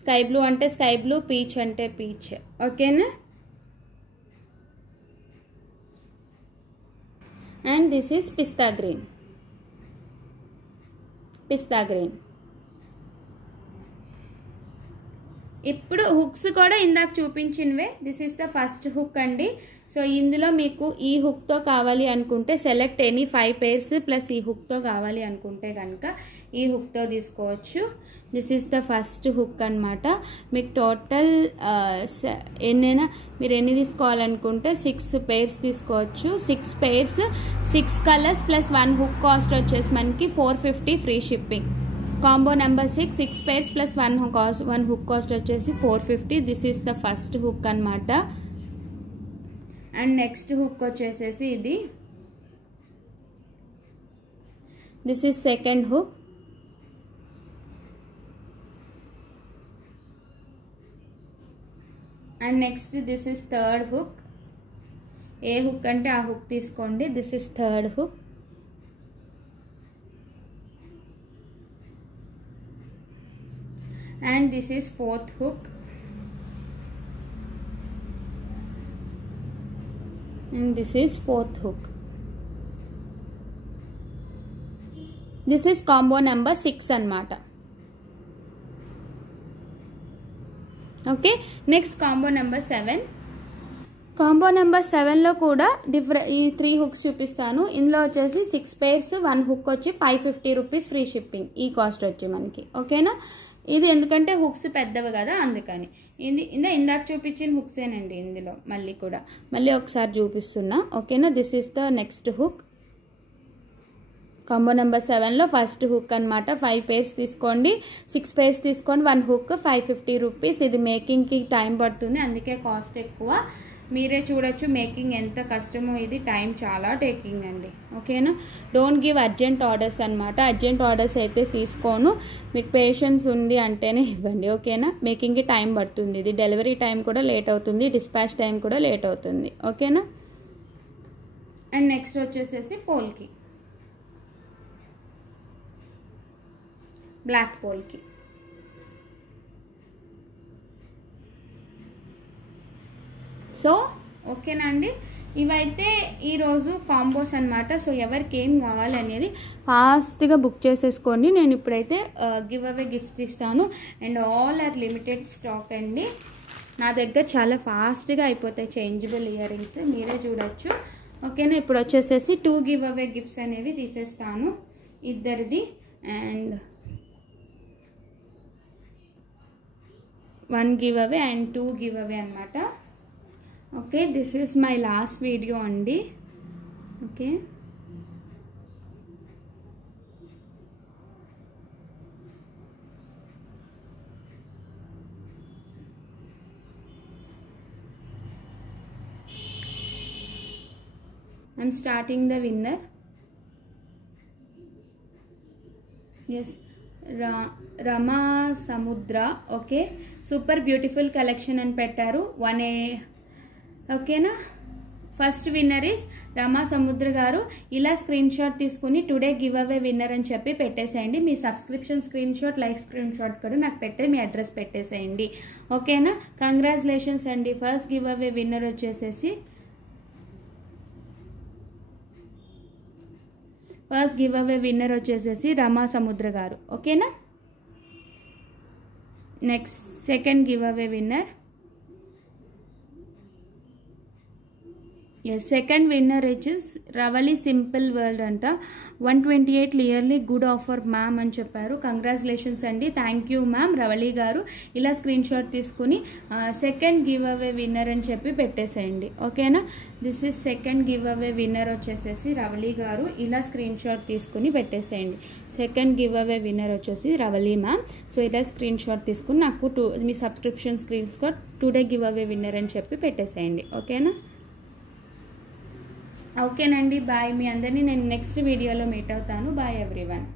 స్కై బ్లూ అంటే స్కై బ్లూ, పీచ్ అంటే పీచ్. ఓకేనా. And this is pista green. ఇప్పుడు హుక్స్ కూడా ఇందాక చూపించినవే. This is the first hook అండి. సో ఇందులో మీకు ఈ హుక్తో కావాలి అనుకుంటే సెలెక్ట్ ఎనీ 5 pairs ప్లస్ ఈ హుక్తో కావాలి అనుకుంటే కనుక ఈ హుక్తో తీసుకోవచ్చు. This is the first hook అనమాట. మీకు టోటల్ ఎన్నైనా మీరు ఎన్ని తీసుకోవాలనుకుంటే 6 pairs తీసుకోవచ్చు. 6 pairs 6 colours plus 1 hook cost వచ్చేసి మనకి 450 free shipping. Combo number 6 pairs plus 1 hook cost వచ్చేసి 450. This is the first hook అనమాట. అండ్ నెక్స్ట్ హుక్ వచ్చేసేసి ఇది. This is second hook. And next this is third hook. A hook అంటే ఆ hook తీసుకోండి. This is third hook. and this is fourth hook and this is fourth hook. This is combo number 6 అన్నమాట. Okay, next combo number 7. Combo number 7లో కూడా ఈ 3 hooks చూపిస్తాను. ఇందులో వచ్చేసి 6 pairs 1 హుక్ వచ్చి 550 రూపీస్ ఫ్రీ షిప్పింగ్. ఈ కాస్ట్ వచ్చి మనకి ఓకేనా. ఇది ఎందుకంటే హుక్స్ పెద్దవి కదా అందుకని. ఇది ఇందాక చూపించిన హుక్సేనండి. ఇందులో మళ్ళీ ఒకసారి చూపిస్తున్నా ఓకేనా. This is the next hook. Combo number 7లో ఫస్ట్ హుక్ అనమాట. 5 pairs తీసుకోండి. 6 pairs తీసుకోండి. 1 హుక్ 550 రూపీస్. ఇది మేకింగ్కి టైం పడుతుంది, అందుకే కాస్ట్ ఎక్కువ. మీరే చూడొచ్చు మేకింగ్ ఎంత కష్టమో. ఇది టైం చాలా టేకింగ్ అండి ఓకేనా. డోంట్ గివ్ అర్జెంట్ ఆర్డర్స్ అనమాట. అర్జెంట్ ఆర్డర్స్ అయితే తీసుకోను. మీకు పేషెన్స్ ఉంది అంటేనే ఇవ్వండి ఓకేనా. మేకింగ్కి టైం పడుతుంది. ఇది డెలివరీ టైం కూడా లేట్ అవుతుంది, డిస్పాచ్ టైం కూడా లేట్ అవుతుంది ఓకేనా. అండ్ నెక్స్ట్ వచ్చేసేసి పోల్కి, బ్లాక్ పోల్కి. సో ఓకేనా అండి. ఇవైతే ఈరోజు కాంబోస్ అనమాట. సో ఎవరికి ఏం కావాలనేది ఫాస్ట్గా బుక్ చేసేసుకోండి. నేను ఇప్పుడైతే గివ్ అవే గిఫ్ట్ ఇస్తాను. And all are limited stock అండి. నా దగ్గర చాలా ఫాస్ట్గా అయిపోతాయి చేంజబుల్ ఇయర్ రింగ్స్, మీరే చూడొచ్చు ఓకేనా. ఇప్పుడు వచ్చేసేసి 2 గివ్ అవే గిఫ్ట్స్ అనేవి తీసేస్తాను ఇద్దరిది. And 1 give away and 2 give away అనమాట. Okay, this is my last video అండి okay. I'm starting the winner. Yes, Rama Samudra. Okay, super beautiful collection అని పెట్టారు. 1A ఓకేనా. ఫస్ట్ విన్నర్ ఇస్ రమా సముద్ర గారు. ఇలా స్క్రీన్ షాట్ తీసుకుని టుడే గివ్ అవే విన్నర్ అని చెప్పి పెట్టేసేయండి. మీ subscription screenshot, like screenshot కూడా నాకు పెట్టే మీ అడ్రస్ పెట్టేసేయండి ఓకేనా. కంగ్రాచులేషన్స్ అండి. ఫస్ట్ గివ్ అవే విన్నర్ వచ్చేసేసి రమా సముద్ర గారు ఓకేనా. Next second give away winner. Yes, second winner is Ravali Simple World అంట. 128 ఇయర్లీ గుడ్ ఆఫర్ మ్యామ్ అని చెప్పారు. కంగ్రాచులేషన్స్ అండి. థ్యాంక్ యూ మ్యామ్ రవలి గారు. ఇలా స్క్రీన్ షాట్ తీసుకుని సెకండ్ గివ్ అవే విన్నర్ అని చెప్పి పెట్టేసేయండి ఓకేనా. This is second give away winner వచ్చేసేసి రవలి గారు. ఇలా స్క్రీన్ షాట్ తీసుకుని పెట్టేసేయండి. సెకండ్ గివ్ అవే విన్నర్ వచ్చేసి రవలి మ్యామ్. సో ఇలా స్క్రీన్ షాట్ తీసుకుని నాకు మీ subscription screenshot today give away winner అని చెప్పి పెట్టేసేయండి ఓకేనా. ఓకేనండి, బాయ్. మీ అందరినీ నేను నెక్స్ట్ వీడియోలో మీట్ అవుతాను. Bye everyone.